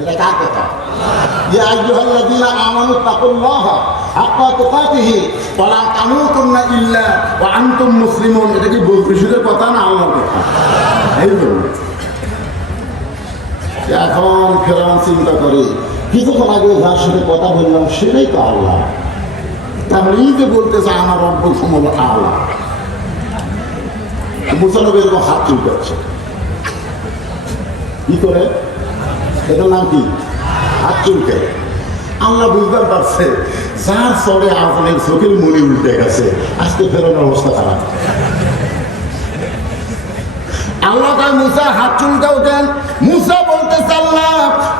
এটা কার কথা? ইয়া আইয়ুহাল্লাযীনা আমানু তাকুল্লাহা হাক্কা তুকাতিহি ওয়া লা তামুতুন্না ইল্লা ওয়া আনতুম মুসলিমুন। এটা কি বুজুর্গদের কথা না আল্লাহর কথা? এই তো এখন ফেরাউন চিন্তা করে কিছুক্ষণ আগে যার সাথে কথা বললাম সেটাই তো আল্লাহ, তাহলে এই যে বলতেছে আমার রব্বুল সমল আল্লাহ। মুসা নবী এরকম হাত চুলকাচ্ছে, কি করে? এটার নাম কি? হাত চুলকে। আল্লাহ বুঝতে পারছে যার চরে আজমের চোখের মনি উল্টে গেছে, আজকে ফেরানোর অবস্থা খারাপ। আল্লাহ তাই মুসা হাত চুলকাও দেন। মুসা বলতেছে আল্লাহ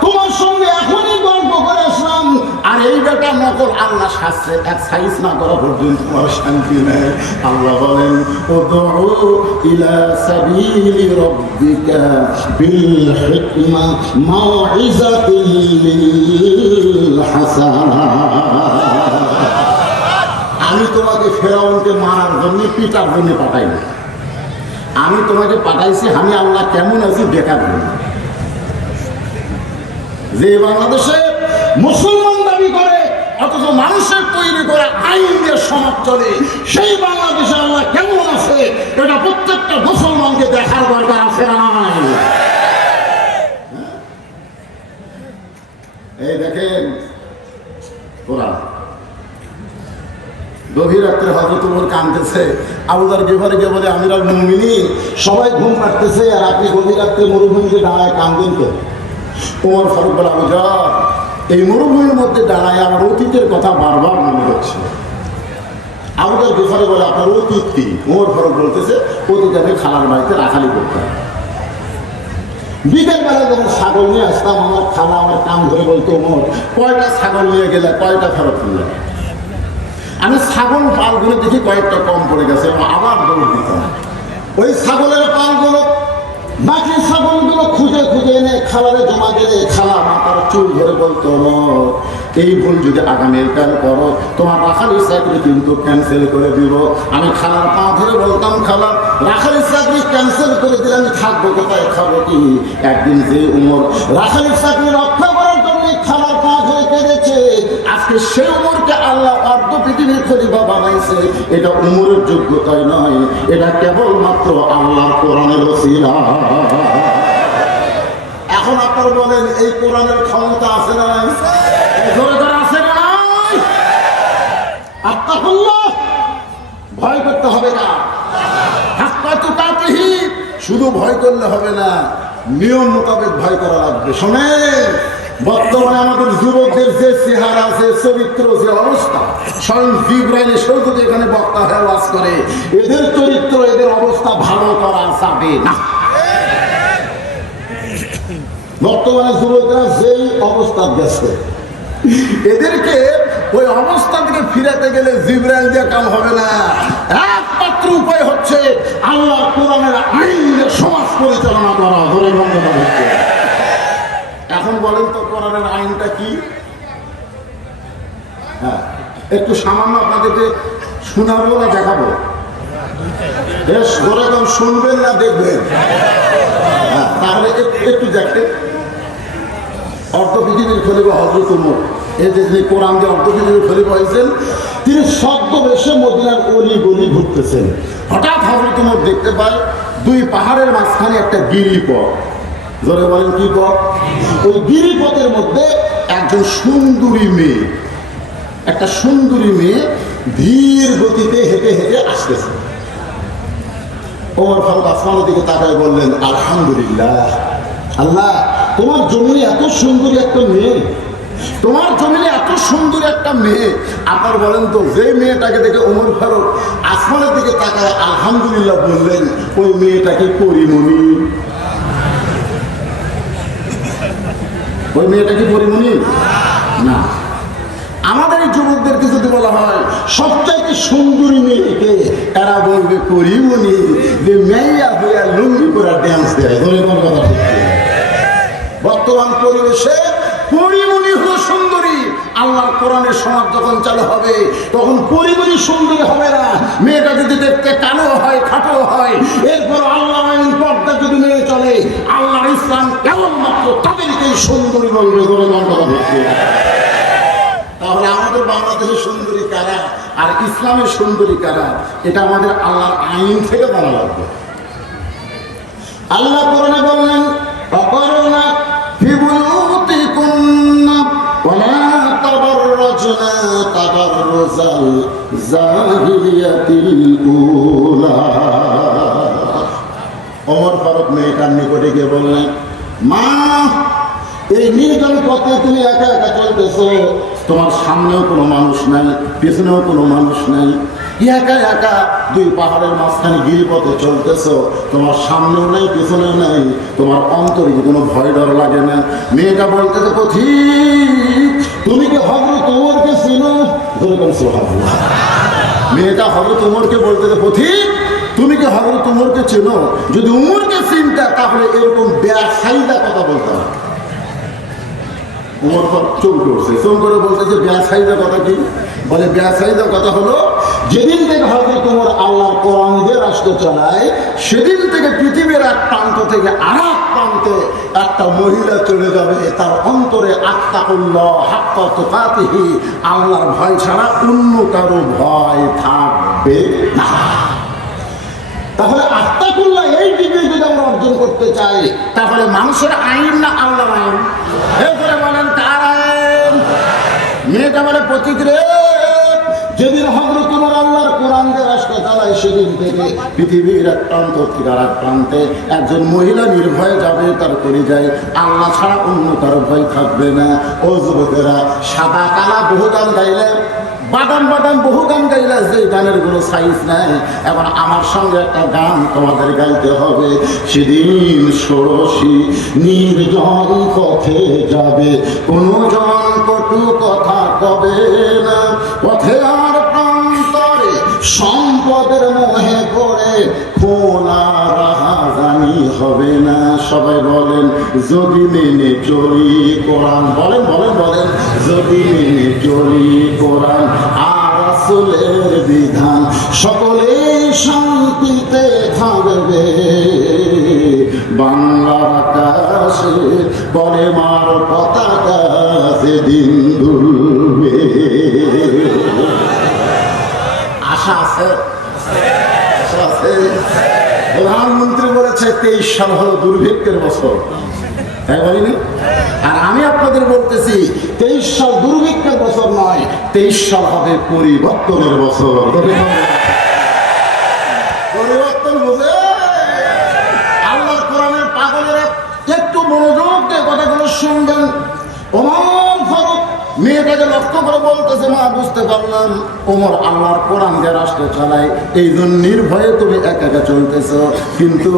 তোমার সঙ্গে এখনই গল্প করে আসলাম, আর এই বেটা নকল আল্লাহ শাস্ত্রে এক সাইজ না করা পর্যন্ত তোমার শান্তি নেই। আল্লাহ বলেন উদউ ইলা সাবিলি রাব্বিকা বিল হিকমা মাউইযাতিল হাসানা। আমি তোমাকে ফেরাউনকে মারার জন্য পিটার জন্য পাঠাইনি, আমি তোমাকে পাঠাইছি আমি আল্লাহ কেমন আছি দেখার জন্য। যে বাংলাদেশে মুসলমান দাবি করে অথচ মানুষের তৈরি করে আইন দিয়ে সমাজ চলে, সেই বাংলাদেশে আল্লাহ কেমন আছে এটা প্রত্যেকটা মুসলমানকে দেখার দরকার আছে না? এই দেখেন কোরআন গভীর রাত্রে হযরত ওমর কাঁদতেছে, আবু যার গিফারি কে বলে আমিরুল মুমিনিন সবাই ঘুম পাড়তেছে আর আপনি গভীর রাত্রে মরুভূমিতে দাঁড়ায় কাঁদেন কেন? ওমর ফারুক বলে আবু যার এই মরুভূমির মধ্যে দাঁড়ায় আমার অতীতের কথা বারবার মনে হচ্ছে। আবু যার গিফারি বলে আপনার অতীত কি? ওমর ফারুক বলতেছে অতীত আমি খালার বাড়িতে রাখালি করতাম, বিকেলবেলা যখন ছাগল নিয়ে আসতাম আমার খালা আমার কান ধরে বলতো ওমর কয়টা ছাগল নিয়ে গেলে কয়টা ফেরত নিয়ে? আমি ছাগল পালগুলো দেখি কয়েকটা কম পড়ে গেছে, আবার দৌড় দিতাম। ওই ছাগলের পালগুলো বাকি ছাগলগুলো খুঁজে খুঁজে এনে খালারে জমা দিলে খালা মাথার চুল ধরে বলতো এই ভুল যদি আগামীকাল করো তোমার রাখালির চাকরি কিন্তু ক্যান্সেল করে দিব। আমি খালার পা ধরে বলতাম খালা রাখালির চাকরি ক্যান্সেল করে দিলে আমি থাকবো কোথায়, খাবো কি? একদিন যে উমর রাখালির চাকরি রক্ষা করার জন্য খালার পা ধরে কেঁদেছে, আজকে সেই উমরকে আল্লাহ অর্ধ পৃথিবীর খলিফা বানাইছে। এটা উমরের যোগ্যতাই নয়, এটা কেবলমাত্র আল্লাহর কোরআনের ওসিলা। এখন আপনারা বলেন এই কোরআনের ক্ষমতা আছে না নাই? আছে না নাই? আত্তাকুল্লাহ, ভয় করতে হবে না। হাক্কা তুকাতিহি, শুধু ভয় করলে হবে না, নিয়ম মোতাবেক ভয় করা লাগবে। শোনেন বর্তমানে আমাদের যুবকদের যে চেহারা আছে চরিত্র যে অবস্থা, স্বয়ং জিবরাইল এসেও যদি এখানে বক্তা হয়ে ওয়াজ করে, এদের চরিত্র এদের অবস্থা ভালো করা যাবে না। বর্তমানে যুবকরা যেই অবস্থা গেছে এদেরকে ওই অবস্থা থেকে ফিরাতে গেলে জিবরাইল দিয়ে কাম হবে না। একমাত্র উপায় হচ্ছে আল্লাহ কোরআনের আইন দিয়ে সমাজ পরিচালনা করা। ধরে বন্ধনা হচ্ছে। এখন বলেন তো কোরআনের আইনটা কি? হ্যাঁ, একটু সামান্য আপনাদেরকে শোনাবো না দেখাবো? বেশ ধরে কম শুনবেন না দেখবেন? হ্যাঁ, তাহলে একটু দেখেন। অর্ধ পৃথিবীর খলিফা হযরত ওমর, এই যে যিনি কোরআন দিয়ে অর্ধ পৃথিবীর খলিফা হয়েছেন, তিনি ছদ্মবেশে মদিনার অলি গলি ঘুরতেছেন। হঠাৎ হযরত ওমর দেখতে পায় দুই পাহাড়ের মাঝখানে একটা গিরিপথ। ধরে বলেন কি পথ? ওই গিরিপথের মধ্যে একজন সুন্দরী মেয়ে, একটা সুন্দরী মেয়ে ধীর গতিতে হেঁটে হেঁটে আসতেছে। ওমর ফারুক আসমানের দিকে তাকায় বললেন আলহামদুলিল্লাহ, আল্লাহ তোমার জমিনে এত সুন্দরী একটা মেয়ে, তোমার জমিনে এত সুন্দর একটা মেয়ে। আপনার বলেন তো যে মেয়েটাকে দেখে ওমর ফারুক আসমানের দিকে তাকায় আলহামদুলিল্লাহ বললেন, ওই মেয়েটাকে পরিমণি? ওই মেয়েটা কি পরিমণি? না। আমাদের এই যুবকদেরকে যদি বলা হয় সবচাইতে সুন্দরী মেয়েকে, এরা বলবে পরিমণি, যে মেয়া হইয়া লুঙ্গি করে ড্যান্স দেয়। ধরে কোন কথা ঠিক? বর্তমান পরিবেশে পরিমণি হলো সুন্দরী। আল্লাহর কোরআনের সমাজ যখন চালু হবে তখন পরিমণি সুন্দরী হবে না। মেয়েটা যদি দেখতে কালো হয়, খাটো হয়, এরপর আল্লাহ আইন পর্দা যদি মেনে চলে, আল্লাহর ইসলাম কেবলমাত্র তাদেরকে আমাকেই সুন্দরী বলবে ধরে কথা বলছে। তাহলে আমাদের বাংলাদেশের সুন্দরী কারা আর ইসলামের সুন্দরী কারা, এটা আমাদের আল্লাহর আইন থেকে জানা লাগবে। আল্লাহ কোরআনে বললেন অকরনা ফি বুয়ুতিকুন্না ওয়ালা তাবাররাজনা তাবাররুজাল জাহিলিয়াতিল উলা। ওমর ফারুক মেয়েটার নিকটে গিয়ে বললেন, মা এই নির্জন পথে তুমি একা একা চলতেছো, তোমার সামনেও কোনো মানুষ নাই, পিছনেও কোনো মানুষ নাই, একা একা দুই পাহাড়ের মাঝখানে গিরিপথে চলতেছো, তোমার সামনেও নাই পিছনেও নাই, তোমার অন্তরে কোনো ভয় ডর লাগে না? মেয়েটা বলতেছে, পথিক তুমি কি হযরত ওমরকে চিনো? সুবহানাল্লাহ। মেয়েটা হযরত ওমরকে বলতেছে, পথিক তুমি কি হযরত ওমরকে চেনো? যদি ওমরকে চিনতা তাহলে এরকম বেয়াসাইদা কথা বলতে না। ওমর চমকে উঠছে, চমকে করে বলতেছে বেয়াসাইদা কথা কি? বলে বেয়াসাইদা কথা হলো, যেদিন থেকে হযরত ওমর আল্লাহর কোরআন দিয়ে রাষ্ট্র চালায়, সেদিন থেকে পৃথিবীর এক প্রান্ত থেকে আর এক প্রান্তে একটা মহিলা চলে যাবে, তার অন্তরে আত্তাকুল্লাহ হাক্কা তুকাতিহি, আল্লাহর ভয় ছাড়া অন্য কারো ভয় থাকবে না। তাহলে আত্তাকুল্লাহ এই ডিগ্রি যদি আমরা অর্জন করতে চাই, তাহলে মানুষের আইন না আল্লাহর আইন? এরপরে বলেন কার আইন? মেয়েটা বলে, পথিক রে যেদিন হযরত ওমর আল্লাহর কোরআন দিয়ে রাষ্ট্র চালায়, সেদিন থেকে পৃথিবীর এক প্রান্ত থেকে আর এক প্রান্তে একজন মহিলা নির্ভয়ে যাবে, তার পরিচয় আল্লাহ ছাড়া অন্য কারো ভয় থাকবে না। ও যুবকেরা, সাদা কালা বহু গান গাইলে, বাদাম বাদাম বহু গান গাইলে, যে গানের কোনো সাইজ নাই। এখন আমার সঙ্গে একটা গান তোমাদের গাইতে হবে। সেদিন ষোড়শী নির্জন পথে যাবে, কোনো জন কটু কথা কবে না, পথে আর প্রান্তরে সম্পদের মোহে পড়ে ফোনা রাহাজানি হবে না। সবাই বলেন যদি মেনে চলি কোরআন, বলেন বলেন বলেন, যদি মেনে চলি কোরআন আর রাসূলের বিধান, সকলে শান্তিতে থাকবে। বাংলার আকাশে পরে মার পতাকা সেদিন দুলবে। আশা আছে? আশা আছে? প্রধানমন্ত্রী বলেছে 23 সাল হলো দুর্ভিক্ষের বছর, তাই বলিনি? আর আমি আপনাদের বলতেছি 23 সাল দুর্ভিক্ষের বছর নয়, 23 সাল হবে পরিবর্তনের বছর। পরিবর্তন বুঝে আল্লাহর কোরআনের পাগলেরা একটু মনোযোগ দিয়ে কথাগুলো শুনবেন। ওমর ফারুক মেয়েটাকে লক্ষ্য করে বলতেছে, মা বুঝতে পারলাম ওমর আল্লাহর কোরআন দিয়ে রাষ্ট্র চালায়, এই জন্য নির্ভয়ে তুমি একা একা চলতেছ, কিন্তু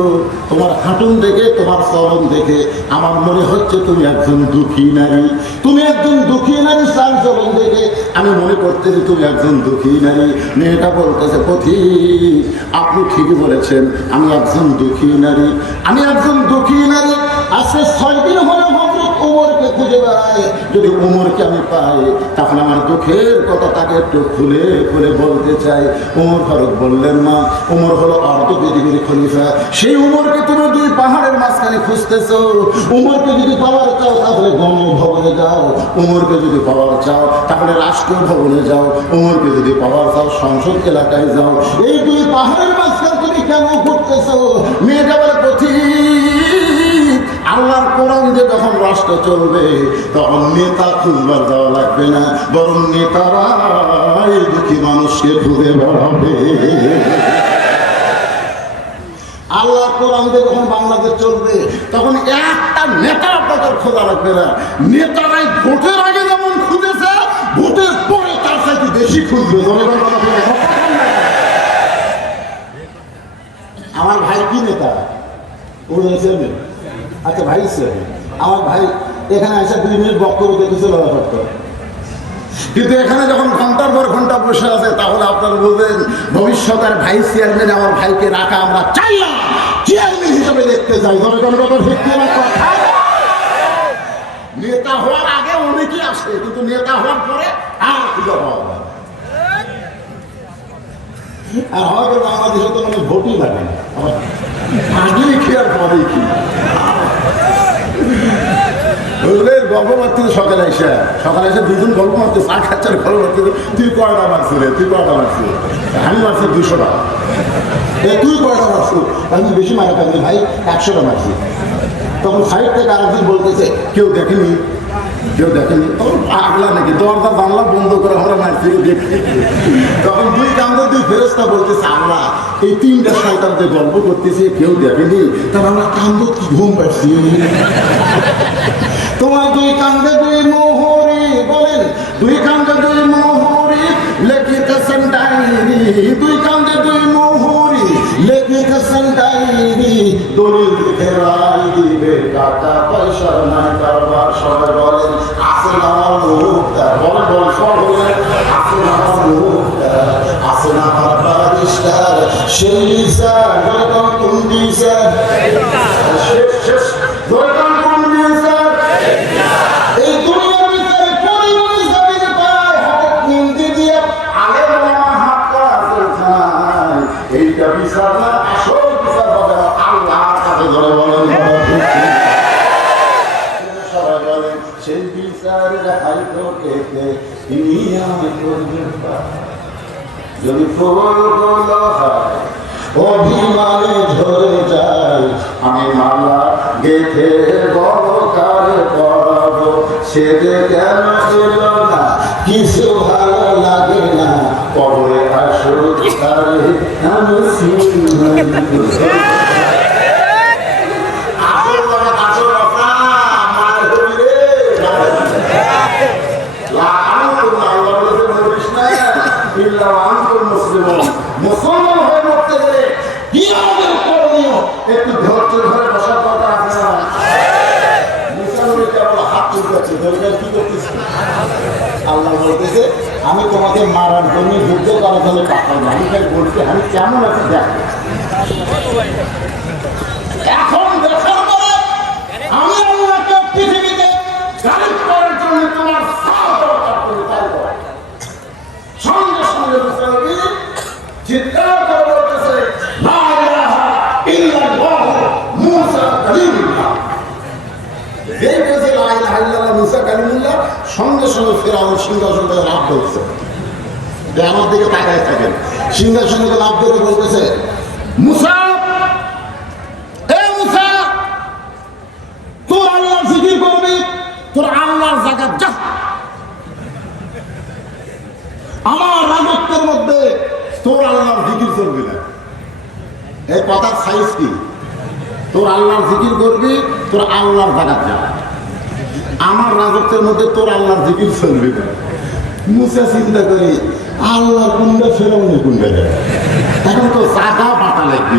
তোমার হাঁটুন দেখে, তোমার চলন দেখে আমার মনে হচ্ছে তুমি একজন দুঃখী নারী। তুমি একজন দুঃখী নারী, চাল চলন দেখে আমি মনে করতেছি তুমি একজন দুঃখী নারী। মেয়েটা বলতেছে, পথিক আপনি ঠিকই বলেছেন, আমি একজন দুঃখী নারী, আমি একজন দুঃখী নারী। আজকে 6 দিন হলো হযরত ওমরকে খুঁজে বেড়ায়, যদি ওমরকে আমি পাই তাহলে আমার দুঃখের কথা তাকে একটু খুলে খুলে বলতে চাই। ওমর ফারুক বললেন, মা ওমর হলো অর্ধ পৃথিবীর খলিফা, সেই ওমরকে তুমি 2 পাহাড়ের মাঝখানে খুঁজতেছো। ওমরকে যদি পাওয়ার চাও তাহলে গণভবনে যাও, ওমরকে যদি পাওয়ার চাও তাহলে রাষ্ট্র ভবনে যাও, ওমরকে যদি পাওয়ার চাও সংসদ এলাকায় যাও। এই 2 পাহাড়ের মাঝখানে তুমি কেন ঘুরতেছো? মেয়েটা বলে, পথিক আল্লাহর কোরআন দিয়ে যখন রাষ্ট্র চলবে তখন নেতা খুঁজবার যাওয়া লাগবে না, বরং নেতারা এই দুঃখী মানুষকে খুঁজে বেড়াবে। আল্লাহর কোরআন দিয়ে যখন বাংলাদেশ চলবে তখন একটা নেতা আপনাদের খোঁজা লাগবে না, নেতারাই ভোটের আগে যেমন খুঁজেছে, ভোটের পরে তার সাথে বেশি খুঁজবে। আমার ভাই কি নেতা? আচ্ছা ভাই, আমার ভাই এখানে এসে 2 মিনিট বক্তব্য দেখেছিল, কিন্তু এখানে যখন ঘন্টার পর ঘন্টা বসে আছে, তাহলে আপনারা বলবেন ভবিষ্যতের ভাইস চেয়ারম্যান আমার ভাইকে রাখা আমরা চাই না, চেয়ারম্যান হিসেবে দেখতে চাই। নেতা হওয়ার আগে অনেকেই আসে, কিন্তু নেতা হওয়ার পরে আর খুঁজে পাওয়া যায়। আর হয়তো বাংলাদেশে তো মানে ভোটই লাগে না, আগে কি আর পরে কি। বুঝলে গল্প মারতে সকালে এসে দুজন গল্প মারতে চা খাচ্ছার গল্প মারতে তুই কয়টা মারছি রে তুই কয়টা মারছি আমি মারছি 200টা তুই কয়টা মারছো আমি বেশি মারা পাইনি ভাই 100টা মারছি তখন সাইড থেকে আরেকদিন বলতেছে কেউ দেখেনি তখন আগলা নাকি দরজা জানলা বন্ধ করে আমরা মারছি দেখি তখন দুই কান্দে দুই ফেরেস্তা বলতেছে আমরা এই 3টা শয়তানকে গল্প করতেছি কেউ দেখেনি তাহলে আমরা কান্দ কি ঘুম পাচ্ছি তোমার দুই কান্দে দুই মোহরি বলেন দুই কান্দে দুই মোহরি লেখিতেছেন ডায়েরি দুই কান্দে দুই মোহরি লেখিতেছেন ডায়েরি দলিল লিখে রায় দিবে টাকা পয়সা নাই কারবার সবাই বলেন আসে না আমার মুখটা বলেন সব বলেন আসে না আমার মুখটা আসে না আমার বারিশটার সেই বিচার দরকার কোন বিচার শেষ দরকার কোন বিচার এই দুনিয়ার ভিতরে পরিমাণ জমিনে পায় হাতে নিন্দি দিয়ে আগে মামা হাত করা খায় এইটা বিচার না আসল বিচার হবে আল্লাহর কাছে ধরে বলেন সবাই বলেন সেই বিচার দেখাই তো খেতে আমি করবে যদি ফুলগুলো হয় অভিমানে ঝরে যায় আমি মালা গেথে বড় কারে পড়াবো সে যে কেন ছিল না কিছু ভালো লাগে না পরে আসো তারে আমি মুসলমান হয়ে মরতে গেলে কি আমাদের করণীয় একটু ধৈর্য ধরে বসার দরকার আছে না মুসলমান কেবল হাত তুলতেছে দরকার কি করতেছে আল্লাহ বলতেছে আমি তোমাকে মারার জন্য যুদ্ধ করার জন্য পাঠাবো আমি তাই বলছি আমি কেমন আছি দেখো এখন দেখার পরে আমি আল্লাহকে পৃথিবীতে গালিব করার জন্য তোমার সাথ দরকার করে তাই করে সঙ্গে সঙ্গে মুসলমান চিৎকার করে বলতেছে লা ইলাহা ইল্লাল্লাহ মুসা কালিমুল্লাহ যেই বলছে লা ইলাহা ইল্লাল্লাহ মুসা কালিমুল্লাহ সঙ্গে সঙ্গে ফেরাউন সিংহাসন থেকে লাভ ধরছে আমার দিকে তাকায় থাকেন সিংহাসন থেকে লাভ ধরে বলতেছে মুসা তোর আল্লাহর জিকির করবি তোর আল্লাহর জায়গা যা আমার রাজত্বের মধ্যে তোর আল্লাহর জিকির চলবি না এই কথার সাইজ কি তোর আল্লাহর জিকির করবি তোর আল্লাহর জায়গা যা আমার রাজত্বের মধ্যে তোর আল্লাহর জিকির চলবি না মুসা চিন্তা করি আল্লাহর কুন্ডা ফেরাউনি কুন্ডা যায় এখন তো জায়গা পাতা লাগবে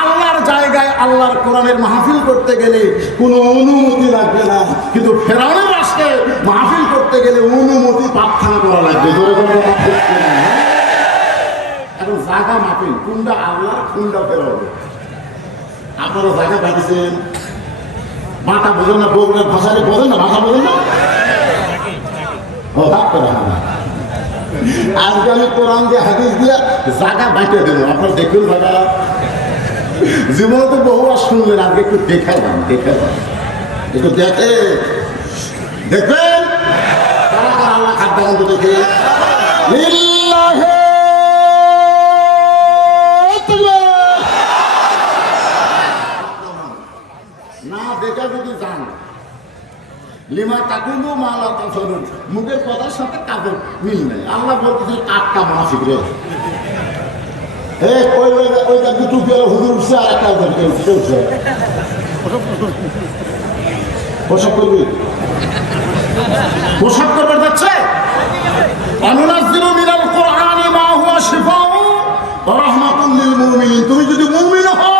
আল্লাহর জায়গায় আল্লাহর কোরআনের মাহফিল করতে গেলে কোনো অনুমতি লাগবে না কিন্তু ফেরাউনের রাষ্ট্রে মাহফিল করতে গেলে অনুমতি প্রার্থনা করা লাগবে এখন জায়গা মাহফিল কোনটা আল্লাহ কোনটা ফেরাউন আপনারা জায়গা পাঠিয়েছেন মাথা বোঝেন না বগুড়ার ভাষাকে বোঝেন না ভাষা বোঝেন না ও ভাগ করে আজকে আমি কোরআন দিয়ে হাদিস দিয়ে জায়গা বাঁচিয়ে দেবো আপনার দেখুন ভাগা জীবনে তো বহুবার শুনলেন আজকে একটু দেখালাম একটু দেখবেন কারা কারা আল্লাহ খাদ্য দেখে না দেখা যদি যান লিমা তাকুলু মালা তাফালুন মুখের কথার সাথে কাজের মিল নেই আল্লাহ বলতেছে টাটকা মাসিক রে ওই দুটো গেলে হুজুর উঠছে আর একটা উঠছে পোশাক করবি পোশাক করবার যাচ্ছে অনুনাজ্জিলু মিনাল কুরআনি মা হুয়া শিফাউ ওয়া রাহমাতুল লিল মুমিনিন তুমি যদি মুমিন হও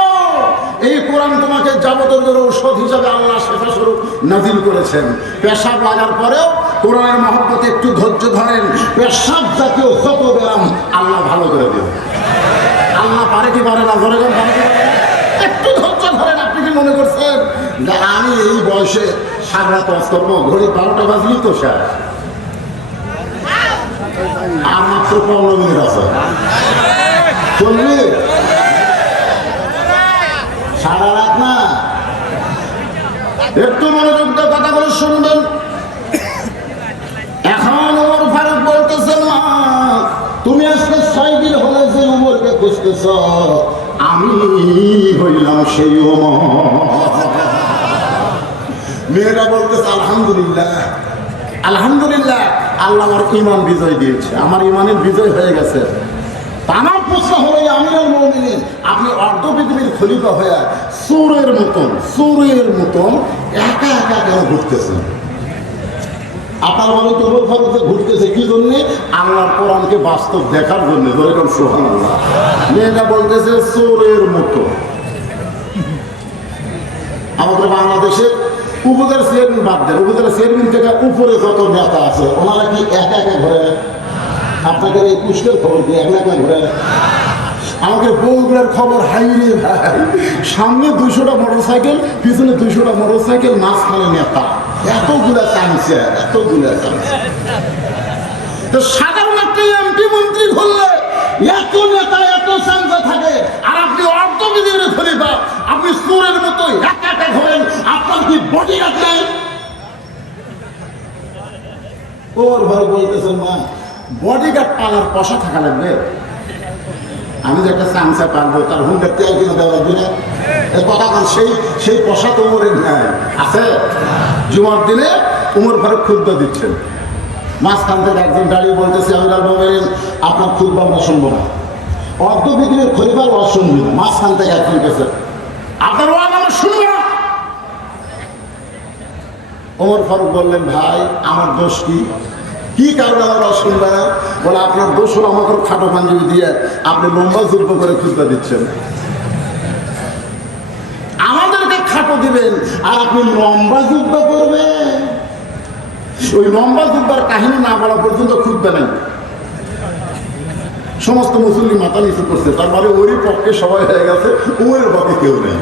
এই কোরআন তোমাকে যাবতীয় ঔষধ হিসাবে আল্লাহ শেফা স্বরূপ নাজিল করেছেন পেশাব লাগার পরেও কোরআনের মহব্বতে একটু ধৈর্য ধরেন পেশাব জাতীয় যত ব্যায়াম আল্লাহ ভালো করে দেবে আল্লাহ পারে কি পারে না ধরে পারে কি পারে একটু ধৈর্য ধরেন আপনি কি মনে করছেন যে আমি এই বয়সে সারা রাত ওয়াজ করবো ঘড়ি 12টা বাজলি তো শেষ আর মাত্র 15 মিনিট আছে চলবি সারা রাত না একটু মনোযোগ দিয়ে কথাগুলো শুনবেন। এখন ওমর ফারুক বলতেছেন, মা তুমি আজকে 6 দিন হলে যে ওমরকে খুঁজতেছ, আমি হইলাম সেই ওমর। মেয়েরা বলতেছে, আলহামদুলিল্লাহ আলহামদুলিল্লাহ, আল্লাহ আমার ইমান বিজয় দিয়েছে, আমার ইমানের বিজয় হয়ে গেছে। আমার প্রশ্ন হলো, আমিরুল মুমিনিন, আপনি অর্ধ পৃথিবীর খলিফা হয়ে চোরের মতন একা একা কেন ঘুরতেছেন? আপনার বলে তো ওমর ফারুক ঘুরতেছে কি জন্য? আল্লাহর কোরআনকে বাস্তব দেখার জন্য। সুবহানাল্লাহ। মেয়েটা বলতেছে চোরের মতো। আমাদের বাংলাদেশের উপজেলা চেয়ারম্যান বাদ দেন, উপজেলা চেয়ারম্যান থেকে উপরে যত নেতা আছে ওনারা কি একা একা ঘুরে? আপনাদের এই কুষ্টের খবর কি এক একা ঘুরে? আমাদের বউগুলার খবর, হাই রে ভাই, সামনে 200টা মোটরসাইকেল, পিছনে 200টা মোটরসাইকেল, মাঝখানে নেতা, এতগুলা চাইছে। তো সাধারণ একটা এমপি মন্ত্রী ঘুরলে এত নেতা এত চান্সা থাকে, আর আপনি অর্থবিধির খলিফা, আপনি চোরের মতো একা একা ঘোরেন, আপনার কি বডিগার্ড নাই? ওর ভাই বলতেছেন, মা বডিগার্ড পালার পয়সা থাকা লাগবে। আমি যে একটা চামচা পারবো, তার হুন্ডার তেল কিনে দেওয়া লাগবে না? কথা বল, সেই পয়সা তো ওমরের নাই আছে। জুমার দিনে ওমর ফারুক খুতবা দিচ্ছেন, মাঝখান থেকে একজন দাঁড়িয়ে বলতেছে, আমিরুল মুমিনিন আপনার খুতবা আমরা শুনবো না, অর্ধ পৃথিবীর খলিফার ওয়াজ শুনবি না। মাঝখান থেকে একজন কেছে, আপনার ওয়াজ আমরা শুনবো না। ওমর ফারুক বললেন, ভাই আমার দোষ কি কারণে আমরা শুনবে না? বলে, আপনার দোষ হলো আমাকে খাটো পাঞ্জাবি দিয়ে আপনি লম্বা যুদ্ধ করে খুঁজতে দিচ্ছেন। আমাদেরকে খাটো দিবেন আর আপনি লম্বা যুদ্ধ করবেন। ওই লম্বা যুদ্ধের কাহিনী না বলা পর্যন্ত খুঁজবে নাই। সমস্ত মুসলিম মাথা নিচু করছে, তার মানে ওরই পক্ষে সবাই হয়ে গেছে, ওর পক্ষে কেউ নেই।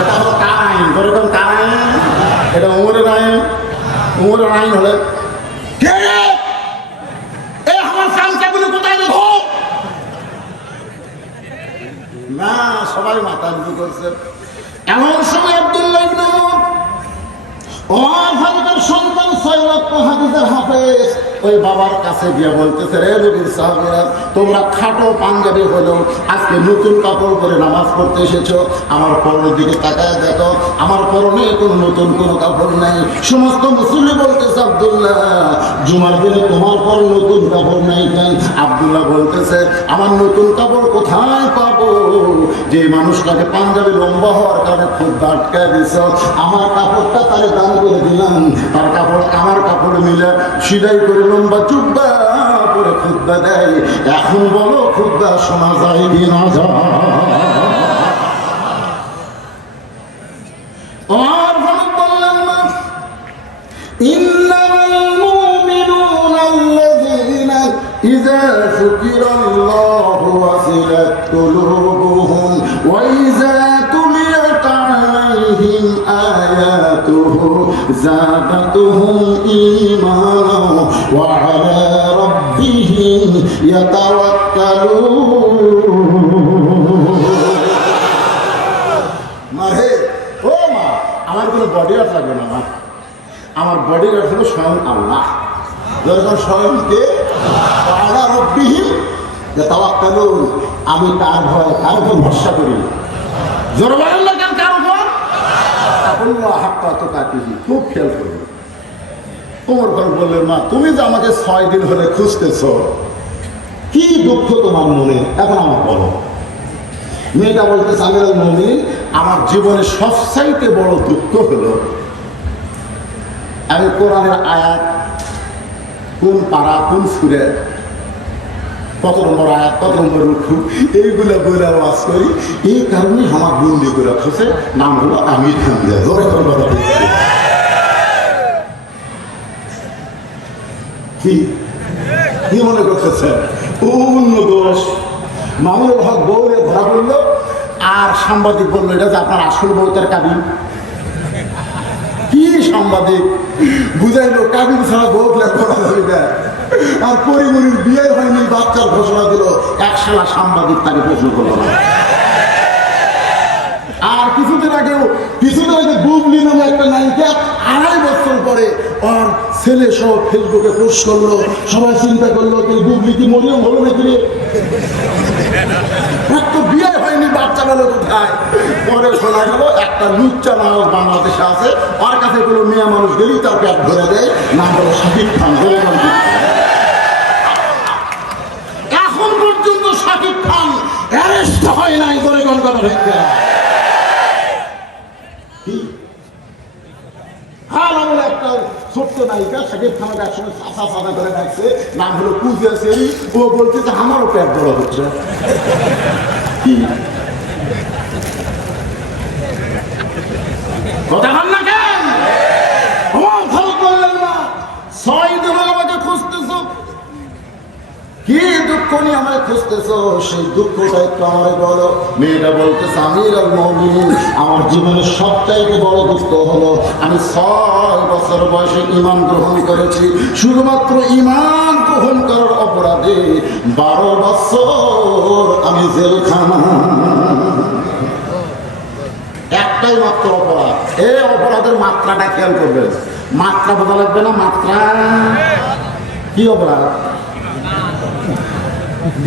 এটা হলো কার আইন? যেরকম কার আইন, এটা ওমরের আইন। ওমরের আইন হলে না, সবাই মাথা নিচু করছে। এমন সময় আব্দুল্লাহ ইবনে ওমর ফারুকের সন্তান 6 লক্ষ হাদিসের হাফেজ ওই বাবার কাছে গিয়ে বলতেছে, রে নবীর সাহাবীরা, তোমরা খাটো পাঞ্জাবি হলো আজকে নতুন কাপড় পরে নামাজ পড়তে এসেছো, আমার পরনের দিকে তাকায় দেখো, আমার পরনে কোনো নতুন কোনো কাপড় নাই। সমস্ত মুসলিম বলতেছে, আব্দুল্লাহ জুমার দিনে তোমার পর নতুন কাপড় নাই কেন? আব্দুল্লাহ বলতেছে, আমার নতুন কাপড় কোথায় পাবো? যে মানুষটাকে পাঞ্জাবি লম্বা হওয়ার কারণে খুব আটকায় দিছ, আমার কাপড়টা তারে দান করে দিলাম, তার কাপড় আমার কাপড় মিলে সিলাই করে লম্বা চুব্বা করে খুদ্া দেয়। এখন বলো খুদ্া শোনা যায় কি না যায়? আর বললেন না, ইন্নামাল মুমিনুনা আল্লাযীনা ইযা যুকিরাল্লাহু ওয়াজিলাত কুলুবুহুম ওয়া ইযা তুলিয়াত আলাইহিম আয়াতুহু زادتهم إيمانا وعلى ربهم يتوكلون। মারে ও মা, আমার কোনো বডিগার্ড লাগবে না, মা আমার বডিগার্ড হলো স্বয়ং আল্লাহ। যখন স্বয়ংকে আলা রব্বিহিম ইয়াতাওয়াক্কালুন, আমি তার ভয় কার উপর ভরসা করি। জোরে বলেন না কেন, কার উপর? খুব খেয়াল করবে। ওমর ফারুক বললেন, মা তুমি যে আমাকে 6 দিন হলে খুঁজতেছ, কি দুঃখ তোমার মনে, এখন আমার বলো। মেয়েটা বলতেছে, আমিরুল মুমিনিন আমার জীবনে সবচাইতে বড় দুঃখ হলো আমি কোরআনের আয়াত কোন পারা কোন সুরে কত নম্বর আয়াত কত নম্বর রুকু এইগুলা বইলা ওয়াজ করি, এই কারণে আমার বন্দি করে রাখছে, নাম হলো আমির হামজা। জোরে করে কথা বলছি, কি মনে করতেছেন? অন্য দোষ। মামুনুল হক বউরে ধরা পড়লো, আর সাংবাদিক বললো এটা যে আপনার আসল বউতের কাবিন। কি সাংবাদিক বুঝাইলো, কাবিন ছাড়া বউ করা যাবে না। আর পরিমণির বিয়ে হয়নি, বাচ্চার ঘোষণা দিল, এক শালা সাংবাদিক তাকে প্রশ্ন করলো না। আর কিছুদিন আগে পরে আর ছেলে সব ফেসবুকে পোস্ট করলো, সবাই চিন্তা করলো গুগলি কি মরিয়ম হলো নাকি রে, তো বিয়ে হয়নি, বাচ্চা বেলা কোথায়। পরে শোনা গেল একটা লুচ্চা নায়ক বাংলাদেশে আছে, ওর কাছে কোনো মেয়ে মানুষ গেলেই তার পেট ধরে দেয়, নাম হলো শাকিব খান। এখন পর্যন্ত শাকিব খান অ্যারেস্ট হয় নাই করে কলকাতা থেকে। একটা ছোট্ট নায়িকা শাকিব খানকে একসময় সাফা সাদা করে ডাকছে, নাম হলো পূজা সেরি। ও বলছে যে আমারও পেট বড় হচ্ছে। কথা বল না কেন? আমার ভালো করলেন না, 6 দিন আমাকে খুঁজতেছ, কি দুঃখ নিয়ে আমায় খুঁজতেছ, সেই দুঃখটা একটু আমায় বলো। মেয়েটা বলতেছে আমিরুল মুমিনিন, আমার জীবনের সবচাইতে বড় দুঃখ হলো আমি 6 বছর বয়সে ঈমান গ্রহণ করেছি, শুধুমাত্র ঈমান গ্রহণ করার অপরাধে 12 বছর আমি জেলখানা। একটাই মাত্র অপরাধ, এই অপরাধের মাত্রাটা খেয়াল করবেন। মাত্রা বোঝা লাগবে না, মাত্রা কি অপরাধ?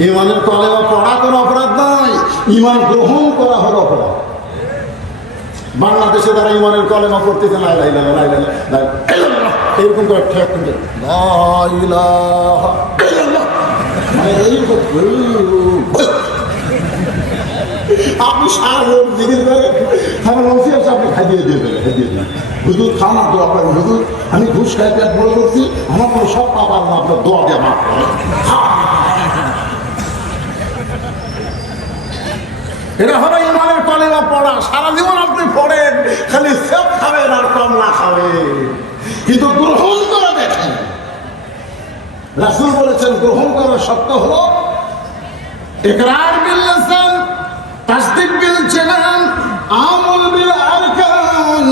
ঈমানের কলেমা পড়া কোনো অপরাধ নয়, ঈমান গ্রহণ করা হলো অপরাধ। বাংলাদেশে যারা ঈমানের কলেমা পড়তেছে লা ইলাহা ইল্লাল্লাহ এরকম করে ঠেক লা ইলাহা ইল্লাল্লাহ, মানে এইরকম আপনি সারাদিন জিজ্ঞেস করেন, আমার নসিহত আপনি খাইয়ে দিয়ে দেবেন, খাইয়ে দিয়ে হুজুর খান না দোয়া করেন, হুজুর আমি ঘুষ খাই পেট বড় করছি, আমার কোনো সব পাবার না, আপনার দোয়া দিয়ে মাফ করেন। এটা হলো ঈমানের কলেমা পড়া। সারা জীবন আপনি পড়েন, খালি সেব খাবেন আর কমলা খাবেন, কিন্তু গ্রহণ করে দেখেন। রাসূল বলেছেন গ্রহণ করার শর্ত হলো ইকরার বিল লিসান, তাসদীক বিল জানান, আমল বিল আরকান,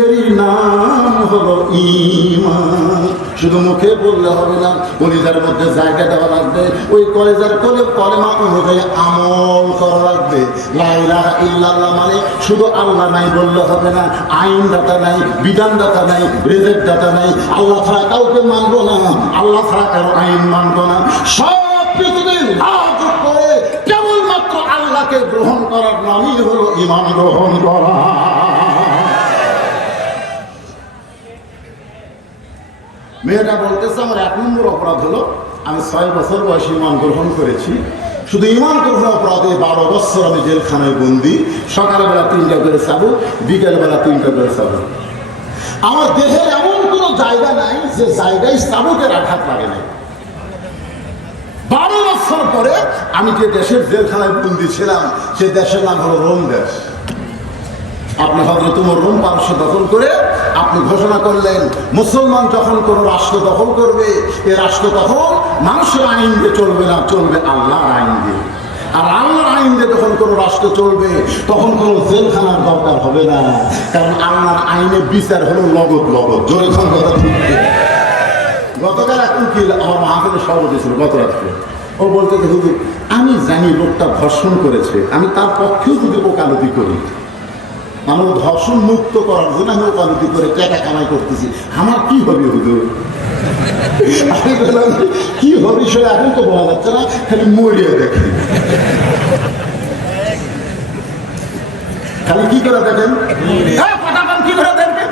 এরই নাম হলো ঈমান। শুধু মুখে বললে হবে না, কলিজার মধ্যে জায়গা দেওয়া লাগবে, ওই কলিজার কলেমা অনুযায়ী আমল করা লাগবে। লা ইলাহা ইল্লাল্লাহ মানে শুধু আল্লাহ নাই বললে হবে না, আইনদাতা নাই, বিধানদাতা নাই, রেজেক্টদাতা নাই, আল্লাহ ছাড়া কাউকে মানবো না, আল্লাহ ছাড়া কারো আইন মানবো না, সব পৃথিবী লাভ করে কেবলমাত্র আল্লাহকে গ্রহণ করার নামই হলো ঈমান গ্রহণ করা। মেয়েটা বলতেছে আমার 1 নম্বর অপরাধ হলো আমি 6 বছর বয়সে ঈমান গ্রহণ করেছি, শুধু ঈমান গ্রহণ অপরাধে 12 বছর আমি জেলখানায় বন্দি। সকালবেলা 3টা করে চাবুক, বিকেলবেলা 3টা করে চাবুক। আমার দেহের এমন কোনো জায়গা নাই যে জায়গায় চাবুকের আঘাত লাগে নাই। 12 বছর পরে আমি যে দেশের জেলখানায় বন্দি ছিলাম সে দেশের নাম হলো রোম দেশ। আপনি হযরত ওমর রোম পারস্য দখল করে আপনি ঘোষণা করলেন মুসলমান যখন কোন রাষ্ট্র দখল করবে এই রাষ্ট্র তখন মানুষের আইন দিয়ে চলবে না, চলবে আল্লাহর আইন দিয়ে। আর আল্লাহর আইন দিয়ে যখন কোনো রাষ্ট্র চলবে তখন কোনো জেলখানার দরকার হবে না, কারণ আল্লাহর আইনে বিচার হলো লগত লগত। জোরে খান কথা ঠিক। গতকাল এক উকিল আমার মাহফিলের সভাপতি ছিল গত রাত্রে, ও বলতে হুজুর আমি জানি লোকটা ধর্ষণ করেছে, আমি তার পক্ষেও যদি ওকালতি করি, আমার ধর্ষণ মুক্ত করার জন্য আমি ওকালতি করে টাকা কামাই করতেছি, আমার কি হবে হুজুর? আমি বললাম কি হবে সে এখন তো বলা যাচ্ছে না, খালি মরিয়ে দেখি। খালি কি করে দেখেন, কি করে দেখবেন?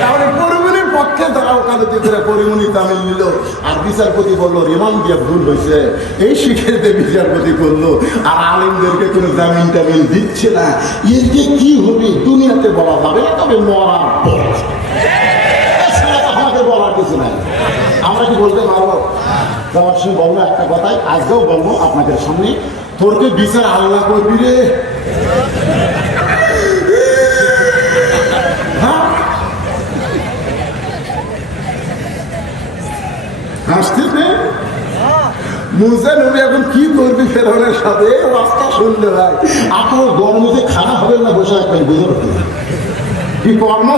তাহলে পরিমণির পক্ষে তারা ওকালতি করে পরিমণি তামিল নিল, আর বিচারপতি বললো রিমান্ড দিয়ে ভুল হয়েছে, এই শিক্ষার্থী বিচারপতি করলো, আর আলেমদেরকে কোনো জামিন টামিন দিচ্ছে না। এর যে কি হবে দুনিয়াতে বলা যাবে না, তবে মরার পর আমাদের বলার কিছু নাই। আমরা কি বলতে পারবো? যাওয়ার সময় বলবো একটা কথাই, আজকেও বলবো আপনাদের সামনে, তোরকে বিচার আল্লাহ করবি রে। হাসতেছে মুসা নবী এখন কি করবি ফেরাউনের সাথে? রাস্তা শুনলে ভাই আপনার গরমে খারাপ হবে না, বসে একবার বুঝে কি কর্ম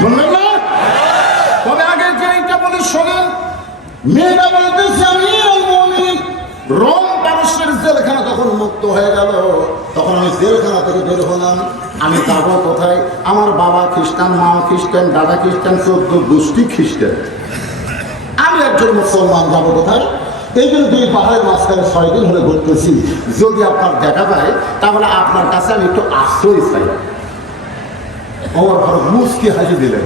শুনলেন না? তবে আগে যেটা বলি শোনেন, মেয়েটা বলতেছে আমি রোম মানুষের জেলখানা যখন মুক্ত হয়ে গেল, তখন আমি জেলখানা থেকে বের হলাম। আমি যাবো কোথায়? আমার বাবা খ্রিস্টান, মা খ্রিস্টান, দাদা খ্রিস্টান, 14 গোষ্ঠী খ্রিস্টান। আমি একজন মুসলমান, যাবো কোথায়? এই জন্য 2 পাহাড়ের মাঝখানে 6 দিন হলে ঘুরতেছি। যদি আপনার দেখা পায় তাহলে আপনার কাছে আমি একটু আশ্রয় চাই। ওমর ফারুক মুচকি হাসি দিলেন।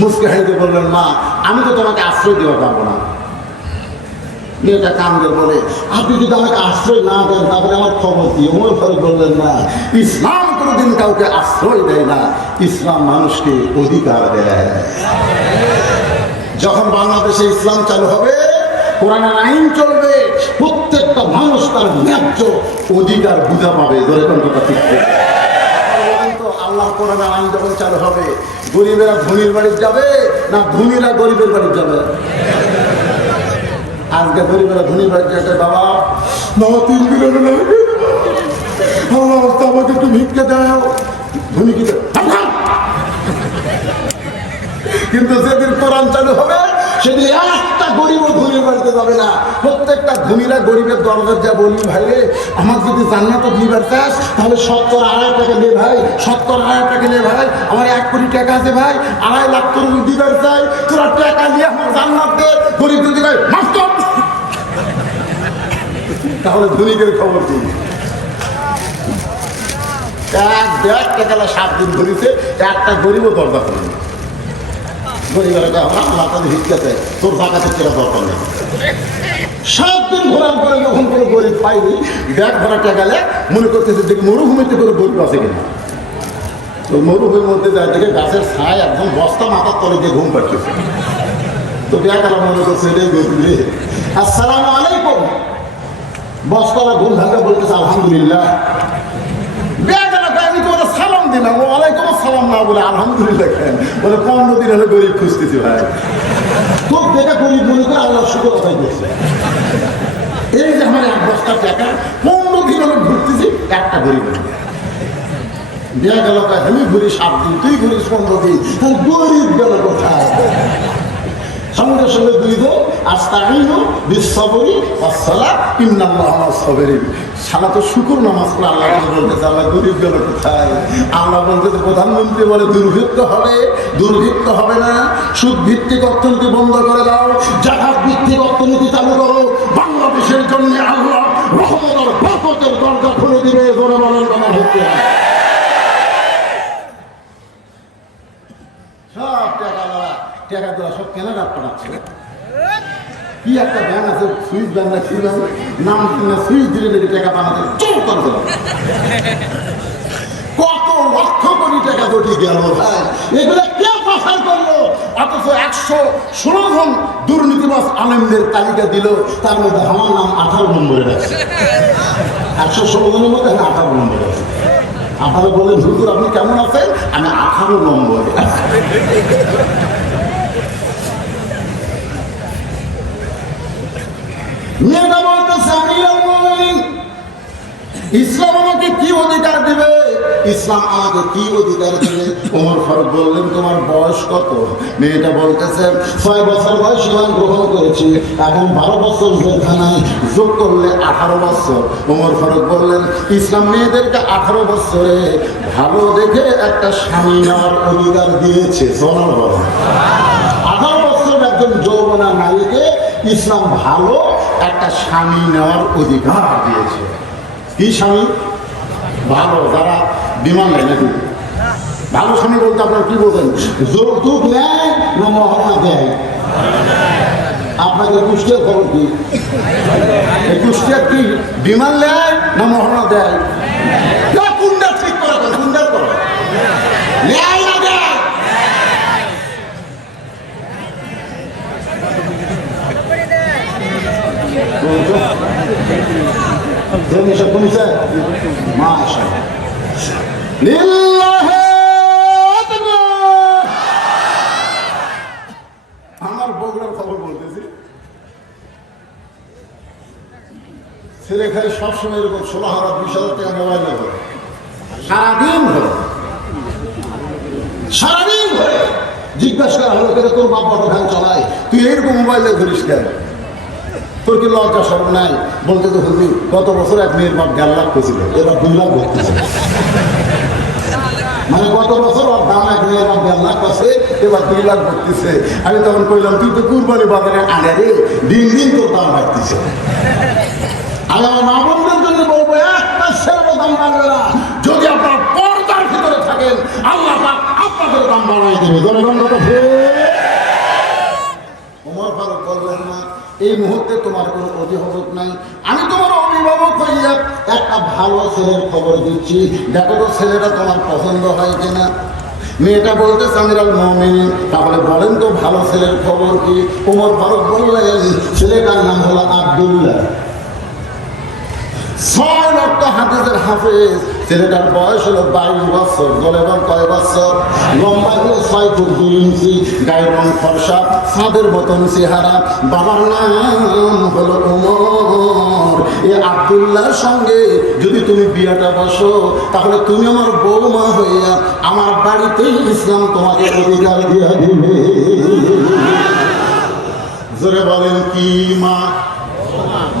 মুচকি হাসি বললেন, মা আমি তো তোমাকে আশ্রয় দেওয়া পারবো না। মেয়েটা কান্দে বলে, আপনি যদি আমাকে আশ্রয় না দেন তাহলে আমার খবর কি? ওমর ফারুক বললেন, না, ইসলাম কোনোদিন কাউকে আশ্রয় দেয় না, ইসলাম মানুষকে অধিকার দেয়। যখন বাংলাদেশে ইসলাম চালু হবে, কোরআনের আইন চলবে, প্রত্যেকটা মানুষ তার ন্যায্য অধিকার বুঝা পাবে। যেরকম কথা ঠিক তো আল্লাহ কোরআনের আইন যখন চালু হবে, গরিবেরা ধনীর বাড়ি যাবে না ধনীরা গরিবের বাড়ি যাবে? আজকে গরিবেরা ধনীর বাড়ি যাবে, বাবা 3 কিলো আমাকে একটু ভিক্ষা দাও, ধনী কি? কিন্তু যেদিন কোরআন চালু হবে সেদিন একটা গরিব ধনীর বাড়িতে যাবে না। প্রত্যেকটা ধনীরা গরিবের দরজার যা বলবি, ভাই রে আমার যদি জান্নাত দিবার চাস তাহলে 70,000 টাকা নে ভাই, 70,000 টাকা নে ভাই, আমার 1 কোটি টাকা আছে ভাই, 2.5 লাখ করে দিবার চাই, তোরা টাকা নিয়ে আমার জান্নাত দে। গরিব যদি ভাই মাফ কর, তাহলে ধনীদের খবর কি? 1 টাকা 7 দিন ধরেছে, একটা গরিবও দরজা করে না। গরিবের আল্লাহ তাদের ভিক্ষা দেয়, তোর জাকাতের কেনা দরকার নেই। 7 দিন ঘোরার পরে যখন কোনো গরিব পাইনি, ব্যাগ ভরাটা গেলে মনে করতেছে যে মরুভূমিতে কোনো গরিব আছে কিনা। তো মরুভূমির মধ্যে যায় দেখে গাছের ছায় একদম বস্তা মাথার তলে দিয়ে ঘুম পাচ্ছে। তো ব্যাগ আলা মনে করছে রে গরিব রে, আসসালামু আলাইকুম। বস্তালা ঘুম ভাঙা বলতেছে আলহামদুলিল্লাহ। ব্যাগ এলাকায় আমি তোমাদের সালাম দিলাম, ও আলাইকুম আসসালাম না বলে আলহামদুলিল্লাহ কেন বলে? 15 দিন হলে গরিব খুঁজতেছি ভাই। তোর দেখা গরিব মনে করে আল্লাহ শুকর আদায় করছে। এই যে আমার 1 বস্তা টাকা 15 দিন হলে ঘুরতেছি, একটা গরিব ব্যাগ এলাকায় আমি ঘুরি 7 দিন, তুই ঘুরিস 15 দিন, তাহলে গরিব গেল কোথায়? সঙ্গে সঙ্গে 2 দো আস্তাঈনু বিস-সাবরি ওয়াস-সালাহ ইন্নাল্লাহা মা'আস-সাবিরিন। সালা তো শুকর নামাজ পড়ে আল্লাহ বলতেছে, আল্লাহ গরিব গেল কোথায়? আল্লাহ বলতেছে, প্রধানমন্ত্রী বলে দুর্ভিক্ষ হবে, দুর্ভিক্ষ হবে না। সুদ ভিত্তিক অর্থনীতি বন্ধ করে দাও, জাকাত ভিত্তিক অর্থনীতি চালু করো। বাংলাদেশের জন্য আল্লাহ রহমতের বরকতের দরজা খুলে দিবে। জোরে বলেন কথা হচ্ছে। সব টাকা দেওয়া সব কেনাডা পাঠাচ্ছে। কি একটা ব্যান আছে, সুইচ ব্যান না কি ব্যান, নাম কিনা সুইচ দিলে দেখি টাকা বানাতে চোর করে দেওয়া। কত লক্ষ কোটি টাকা কোটি গেল ভাই, এগুলো কে পাচার করলো? অথচ 116 জন দুর্নীতিবাজ আলেমদের তালিকা দিল, তার মধ্যে আমার নাম 18 নম্বরে আছে। 116 জনের মধ্যে 18 নম্বরে আছে। আপনারা বলেন হুজুর আপনি কেমন আছেন? আমি 18 নম্বরে। মেয়েটা বলতেছে, ইসলাম আমাকে কি অধিকার দিবে? ইসলাম আমাকে কি অধিকার দিবে? ওমর ফারুক বললেন, তোমার বয়স কত? মেয়েটা বলতেছে, 6 বছর বয়স ইসলাম গ্রহণ করেছি, এখন 12 বছর জেলখানায়, যোগ করলে 18 বছর। ওমর ফারুক বললেন, ইসলাম মেয়েদেরকে 18 বছরে ভালো দেখে একটা স্বামী নেওয়ার অধিকার দিয়েছে। 18 বছর একজন যৌবনা নারীকে ইসলাম ভালো একটা স্বামী নেওয়ার অধিকার দিয়েছে। কি স্বামী? ভালো, যারা বিমান নেয় নাকি? ভালো স্বামী বলতে আপনারা কি বলছেন? যৌতুক নেয় না মহড়া দেয়? আপনাদের কুষ্টিয়ার খবর কি? কুষ্টিয়ার কি বিমান নেয় না মহড়া দেয়? কোনটা ঠিক করে, কোনটা করে নেয় না দেয়? আমার বগুড়ার খবর বলতেছি, ছেলে খালি সবসময় এরকম 16,000 20,000 টাকা মোবাইল করে সারাদিন ধরে জিজ্ঞাসা করা হলো, তোর বাপ বড় ভ্যান চালায়, তুই এইরকম মোবাইলে ঘুরিস কেন? তোর কি লজ্জা সরব নাই? বলতে তো হুজুর গত বছর এক মেয়ের বাপ 1.5 লাখ পেয়েছিল, এবার 2 লাখ ভর্তিছে। মানে গত বছর ওর দাম এক মেয়ের বাপ 1.5 লাখ আছে, এবার 2 লাখ ভর্তিছে। আমি তখন কইলাম তুই তো কুরবানি বাজারে আনে রে, দিন দিন তোর দাম বাড়তিছে। আমি আমার মা বোনদের জন্য বলবো, একটা ছেলেরও দাম বাড়বে না। যদি আপনার পর্দার ভিতরে থাকেন, আল্লাহ পাক আপনাদের দাম বাড়াই দেবে। জনগণ কথা ওমর ফারুক বললেন না, এই মুহূর্তে তোমার কোনো অভিভাবক নাই, আমি তোমার অভিভাবক হইয়া একটা ভালো ছেলের খবর দিচ্ছি, দেখো তো ছেলেটা তোমার পছন্দ হয় কিনা। মেয়েটা বলতে আমিরুল মুমিনিন, তাহলে বলেন তো ভালো ছেলের খবর কি? ওমর ফারুক বললেন, ছেলেটার নাম হলো আব্দুল্লাহ, 6 লক্ষ হাদিসের হাফেজ। ছেলেটার বয়স হলো 22 বছর। বলেবার কয় বছর? লম্বা হলো 6 ফুট 2 ইঞ্চি, গায়ের রং ফর্সা, সাদের মতন চেহারা। বাবার নাম হলো ওমর। এই আব্দুল্লাহর সঙ্গে যদি তুমি বিয়েটা বসো, তাহলে তুমি আমার বৌমা হইয়া আমার বাড়িতেই ইসলাম তোমাকে অধিকার দিয়া দিবে। জোরে বলেন কি মা?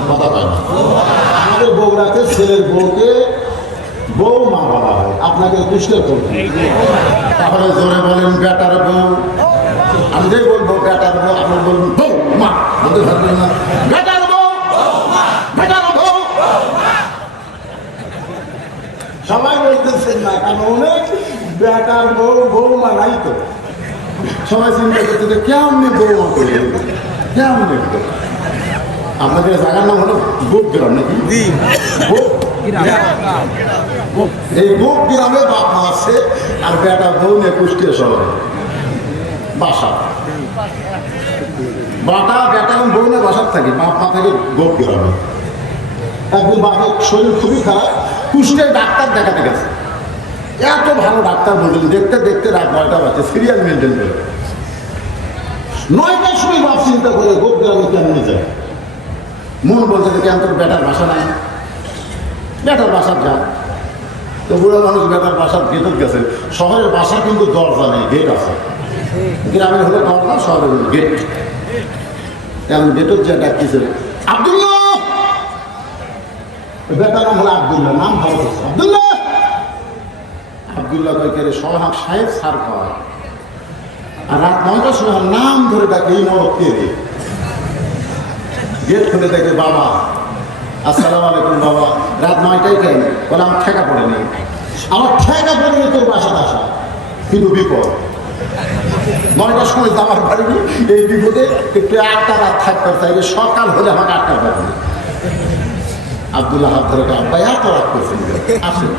কথা পায় না। আমাদের বউরাকে, ছেলের বউকে বউ মা বলা হয়, আপনাকে দুষ্টের করবেন। তাহলে জোরে বলেন বেটার বউ। আমি যে বলবো বেটার বউ, আপনি বলবেন বউ মা, বলতে পারবেন না। বেটার বউ, বেটার বউ সবাই বলতেছেন না, কারণ অনেক বেটার বউ বৌমা নাই তো। সবাই চিন্তা করতে যে কেমনি বৌমা করে, কেমনি। আপনাদের জায়গার নাম হলো গোপ গ্রাম নাকি? এই গোপ গ্রামে বাপ মা আছে, আর বেটা বউ নিয়ে কুষ্টিয়া শহরে বাসা। বাটা বেটা এবং বউ নিয়ে বাসার থাকে, বাপ মা থাকে গোপ গ্রামে। একদিন বাপের শরীর খুবই খারাপ, কুষ্টিয়ায় ডাক্তার দেখাতে গেছে। এত ভালো ডাক্তার বললেন, দেখতে দেখতে রাত 9টা বাজে, সিরিয়াল মেনটেন করে। 9টার সময় বাপ চিন্তা করে গোপ গ্রামে কেমনি যায়। মন বলছে যে কেন তোর বেটার বাসা নাই, বেটার বাসার যা। তো বুড়ো মানুষ বেটার বাসার ভেতর গেছে। শহরের বাসা কিন্তু দরজা নেই, গেট আছে। গ্রামের হলো দরজা, শহরের হলো গেট। এমন গেটের যে ডাকতেছে আব্দুল্লাহ, বেটার নাম হলো আব্দুল্লাহ, নাম ভালো করছে আব্দুল্লাহ। আব্দুল্লাহ কয়েকের সোহাগ সাহেব সার খাওয়া। আর রাত 9টার সময় নাম ধরে ডাকে, এই মরদ কে রে? গেট খুলে দেখে বাবা। আসসালামু আলাইকুম বাবা। রাত 9টায় কেন? বলে আমার ঠেকা পড়ে নেই। আমার ঠেকা পড়ে নেই তোর বাসাতে আসা, কিন্তু বিপদ। 9টার সময় যাওয়ার বাড়ি, এই বিপদে একটু 8টা রাত থাকতে চাইলে সকাল হলে আমাকে 8টা পাবে। আব্দুল্লাহ হাত ধরে আব্বা এত রাত করছেন, আসেন।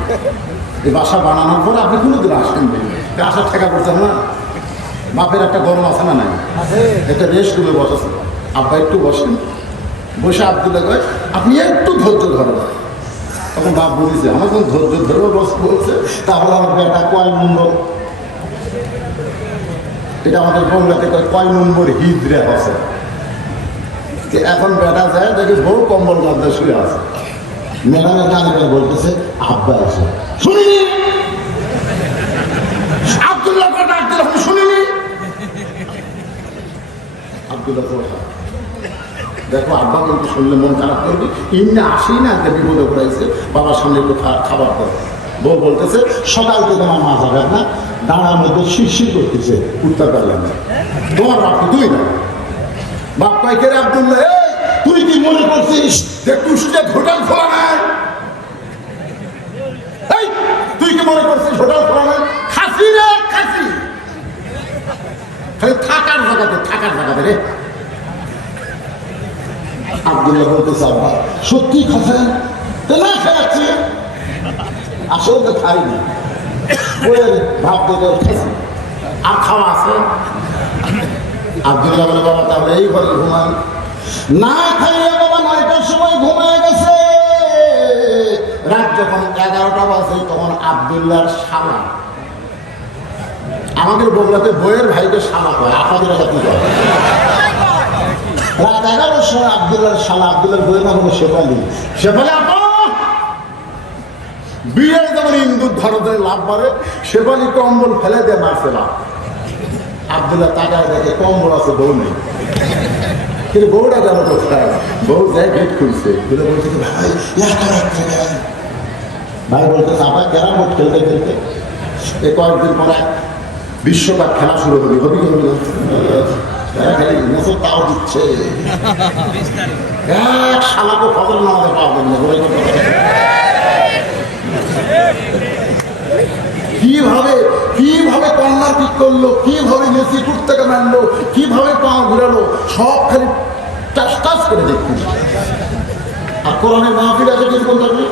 এই বাসা বানানোর পর আপনি কোনোদিন আসেন, আসার ঠেকা করছেন না? বাপের একটা গরম আছে না নাই? একটা রেস্ট রুমে বসেছে। আব্বা একটু বসেন। বসে আব্দুল্লাহ কয় আপনি একটু ধৈর্য ধরেন। তখন বাপ বলেছে আমার কোন ধৈর্য ধরেও বলছে, তাহলে আমার বেটা কয় নম্বর? এটা আমাদের বংলাতে কয় নম্বর হিজড়ে আছে। এখন বেটা যায় দেখে বউ কম্বল মধ্যে শুয়ে আছে। ম্যাডামের গান বলতেছে আব্বা আছে, শুনিনি? আব্দুল্লাহ কথা আব্দুল্লাহ শুনিনি? আব্দুল্লাহ দেখো আব্বা কিন্তু শুনলে মন খারাপ করবে, এমনি আসেই না, একটা বিপদে পড়াইছে, বাবার সামনে একটু খাবার করে। বউ বলতেছে সকাল থেকে তোমার মা যাবে না, ডানার মধ্যে শিরশির করতেছে, উঠতে পারলেন না। তোমার বাপ তুই না? বাপ কয় কে রে আব্দুল্লাহ, তুই কি মনে করছিস যে কুষ্টিয়া হোটেল খোলা নাই? এই তুই কি মনে করছিস হোটেল খোলা নাই? খাসি রে খাসি, খালি থাকার জায়গাতে রে। আব্দুল্লাহ বলতেছে আব্বা সত্যি খাচ্ছেন? না খাচ্ছি, আসলে তো খাইনি, ভাব দেখে খেয়েছি, আর খাওয়া আছে। আব্দুল্লাহ বলে বাবা তাহলে এই ঘরে ঘুমান। না খাইয়ে বাবা 9টার সময় ঘুমায় গেছে। রাত যখন 11টা বাজে তখন আব্দুল্লাহর শালা, আমাদের বগুড়াতে বইয়ের ভাইকে শালা কয়, আপনাদের এলাকা কি কয়? রাত 11টার সময় আব্দুল্লাহর শালা, আব্দুল্লাহর বইয়ের নাম হলো শেফালি। শেফালি আপা বিয়ের যেমন ইন্দুর ধরনের লাভ মারে, শেফালি কম্বল ফেলে দিয়ে মারছে লাভ। আব্দুল্লাহ তাকায় দেখে কম্বল আছে, বউ নেই। কিন্তু বউটা গেল কোথায়? বউ যায় গেট খুলছে, খুলে বলছে ভাই এত রাত্রে গেলেন। ভাই বলতে আবার ক্যারাম বোর্ড খেলতে খেলতে এ কয়েকদিন পরে বিশ্বকাপ খেলা শুরু হবে, হবি হবি খেলি মোসর তাও দিচ্ছে, এক শালাকে ফজর নামাজে পাবেন না। কিভাবে কিভাবে কর্নার কিক করলো, কিভাবে মেসি টুট থেকে মারলো, কিভাবে পা ঘুরালো, সব খালি টাস টাস করে দেখুন। আর কোরআনের মাহফিল আছে কিছু বলতে পারবি?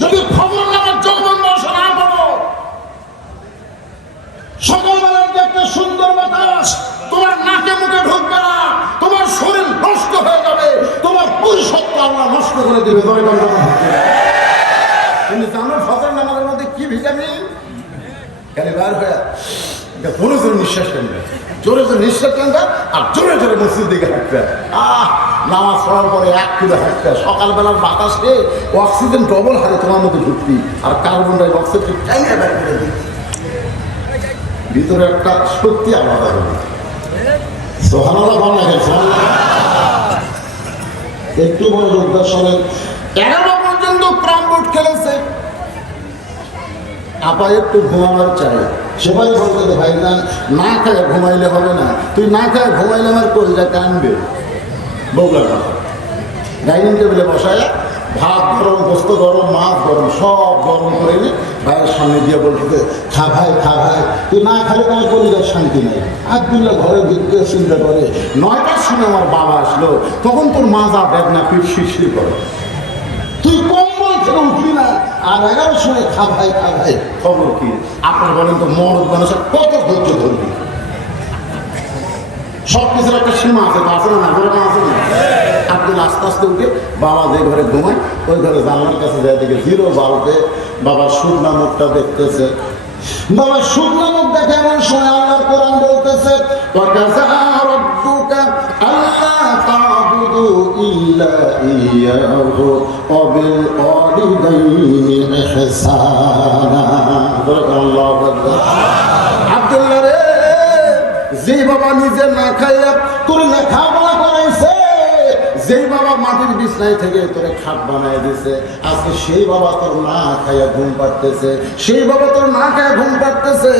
যদি খবর নামার যখন বসে না করো, সকালবেলার যে একটা সুন্দর বাতাস তোমার নাকে মুখে ঢুকবে না, তোমার শরীর নষ্ট হয়ে যাবে, তোমার পুরুষত্ব আল্লাহ নষ্ট করে দেবে। তুমি জানো ফজর নামাজের মধ্যে কি ভিটামিন? খালি বার হয়ে জোরে জোরে নিঃশ্বাস ফেলবে, জোরে জোরে নিঃশ্বাস ফেলবে, আর জোরে জোরে মসজিদ দিকে হাঁটবে। নামাজ পড়ার পরে 1 কিলো হাঁটবে। সকালবেলার বাতাসে অক্সিজেন ডবল হারে তোমার মধ্যে ঢুকতি, আর কার্বন ডাই অক্সাইড টাইমে ব্যাক করে দিই। ভিতরে একটা শক্তি আলাদা হবে। সোহানাল্লাহ ভালো লাগে। একটু বড় লোকদর্শনের 11 পর্যন্ত ক্রাম বোর্ড খেলেছে। আপা একটু ঘুমানোর চাই, সবাই বলতে ভাই না, না খায় ঘুমাইলে হবে না, তুই না খায় ঘুমাইলে আমার কলিজা কানবে। বউলার কথা ডাইনিং টেবিলে বসায় ভাত গরম, গোস্ত গরম, মাছ গরম, সব গরম করে নি ভাইয়ের সামনে দিয়ে বলতে খা ভাই খা ভাই, তুই না খালে তোমার কলিজার শান্তি নেই। আব্দুল্লাহ ঘরে ঢুকতে চিন্তা করে 9টার সময় আমার বাবা আসলো, তখন তোর মাজা বেদনা পিঠ শিরশির করে, তুই কম্বল থেকে উঠলি না, আর 11 সময় খা ভাই খা ভাই। খবর কি? আপনার বলেন তো মরদ মানুষের কত ধৈর্য ধরবি? সব কিছুর একটা সীমা আছে, তো আছে না? না আছে না? আপনি আস্তে আস্তে উঠে বাবা যে ঘরে ঘুমায় ওই ঘরে জানলার কাছে যায়, দেখে 0 বাল্বে বাবা শুকনা মুখটা দেখতেছে। বাবা শুকনা মুখ দেখে এমন সময় আল্লাহর কোরআন বলতেছে আব্দুল্লাহ রে, যে বাবা নিজে না খাইয়া তোর লেখাপড়া করাইছে, যেই বাবা মাটির বিছনায় থেকে তোরে খাট বানায় দিছে, আজকে সেই বাবা তোর না খাইয়া ঘুম পাড়তেছে, সেই বাবা তোর না খাইয়া ঘুম পাড়তেছে।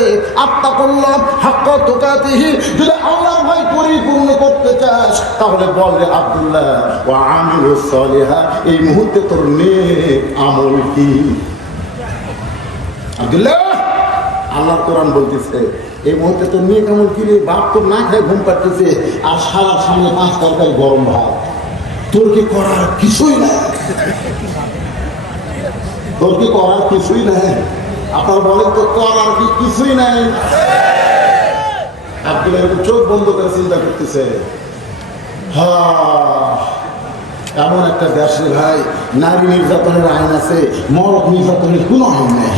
আত্তাকুল্লাহ হাক্কা তুকাতিহি, যদি আল্লাহর ভয় পরিপূর্ণ করতে চাস তাহলে বল রে আব্দুল্লাহ ওয়া আমিলুস সালিহা, এই মুহূর্তে তোর নেক আমল কি? আব্দুল্লাহ, আল্লাহর কোরআন বলতেছে এই মুহূর্তে তোর নেক আমল কি রে? বাপ তোর না খায় ঘুম পাড়তেছে, আর সারা সামনে 5 তরকারি গরম ভাত, তোর কি করার কিছুই নাই? তোর কি করার কিছুই নাই? আপনার বলেন তো করার কি কিছুই নাই? আব্দুল্লাহ চোখ বন্ধ করে চিন্তা করতেছে, এমন একটা দেশে ভাই নারী নির্যাতনের আইন আছে, মরদ নির্যাতনের কোনো আইন নেই।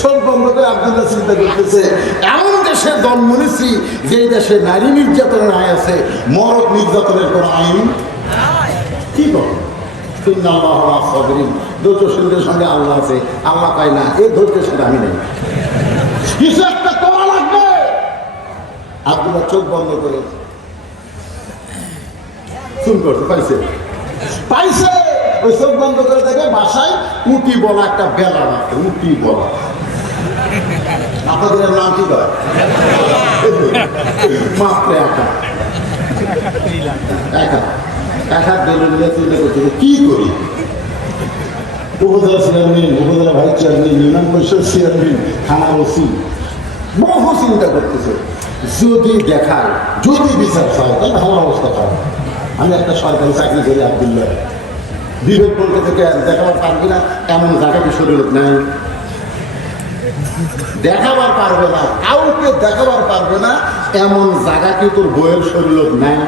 সব বন্ধ করে আব্দুল্লাহ চিন্তা করতেছে, এমন দেশে জন্ম নিয়েছি যে দেশে নারী নির্যাতনের আইন আছে, মরদ নির্যাতনের কোনো আইন কি বল? ধৈর্যশীলদের সঙ্গে আল্লাহ আছে, আল্লাহ পাই না, এই ধৈর্যশীল আমি নেই, কিছু একটা করা লাগবে। আব্দুল্লাহ চোখ বন্ধ করে শুন করছে, পাইছে পাইছে ওই চোখ বন্ধ করে দেখে বাসায় উটি বলা একটা বেলা রাখে, উটি বলা। আপনাদের নাম কি করে? মাত্র একা বেলুন নিয়ে চিন্তা করছে কি করি। উপজেলা চেয়ারম্যান, উপজেলা ভাইস চেয়ারম্যান, ইউনিয়ন পরিষদ চেয়ারম্যান, থানা ওসি, বহু চিন্তা করতেছে যদি দেখায়, যদি বিচার হয় তাহলে আমার অবস্থা খারাপ। আমি একটা সরকারি চাকরি করি, আব্দুল্লাহ বিবেক বলতে থেকে দেখাবার পারবি না এমন জায়গাকে শরীর নাই, দেখাবার পারবে না, কাউকে দেখাবার পারবে না এমন জায়গা কি তোর বইয়ের শরীর নাই?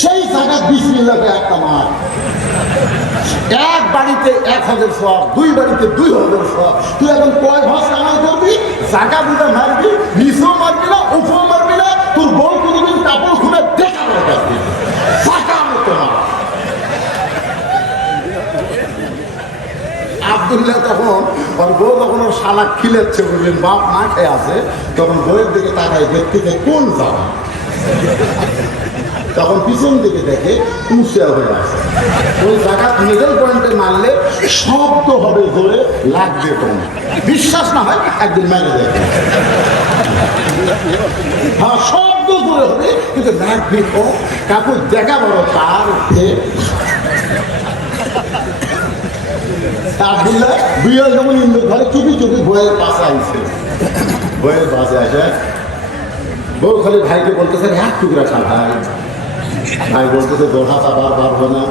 সেই জায়গা বিসমিল্লাহকে একটা মার, এক বাড়িতে 1000 সওয়াব, 2 বাড়িতে 2000 সওয়াব। তুই এখন কয় ভাস কামাই করবি? জায়গা বুঝে মারবি, নিচেও মারবি না, উপরেও মারবি না, তোর বউ কোনোদিন কাপড় খুলে দেখাবার পারবি জায়গা মতো মার। শালা খিলেচ্ছে বললেন, বাপ না খেয়ে আছে, তখন বইয়ের দিকে তাকায় দেখতে কোন যাওয়া, তখন পিছন দিকে দেখে উঁচা হয়ে আছে। ওই জায়গা মিডল পয়েন্টে মারলে শব্দ হবে জোরে, লাগবে কম। বিশ্বাস না হয় একদিন মেরে দেখে, হ্যাঁ শব্দ জোরে হবে কিন্তু লাগবে কম। কাকু দেখা বড় তার আব্দুল্লাহ বিয়ের যেমন ইন্দুর ঘরে চুপি চুপি বইয়ের পাশে আইছে, বইয়ের পাশে আসে বউ খালি ভাইকে বলতেছে এক টুকরা খা ভাই, ভাই বলতেছে দোহাত আবার পারবো না,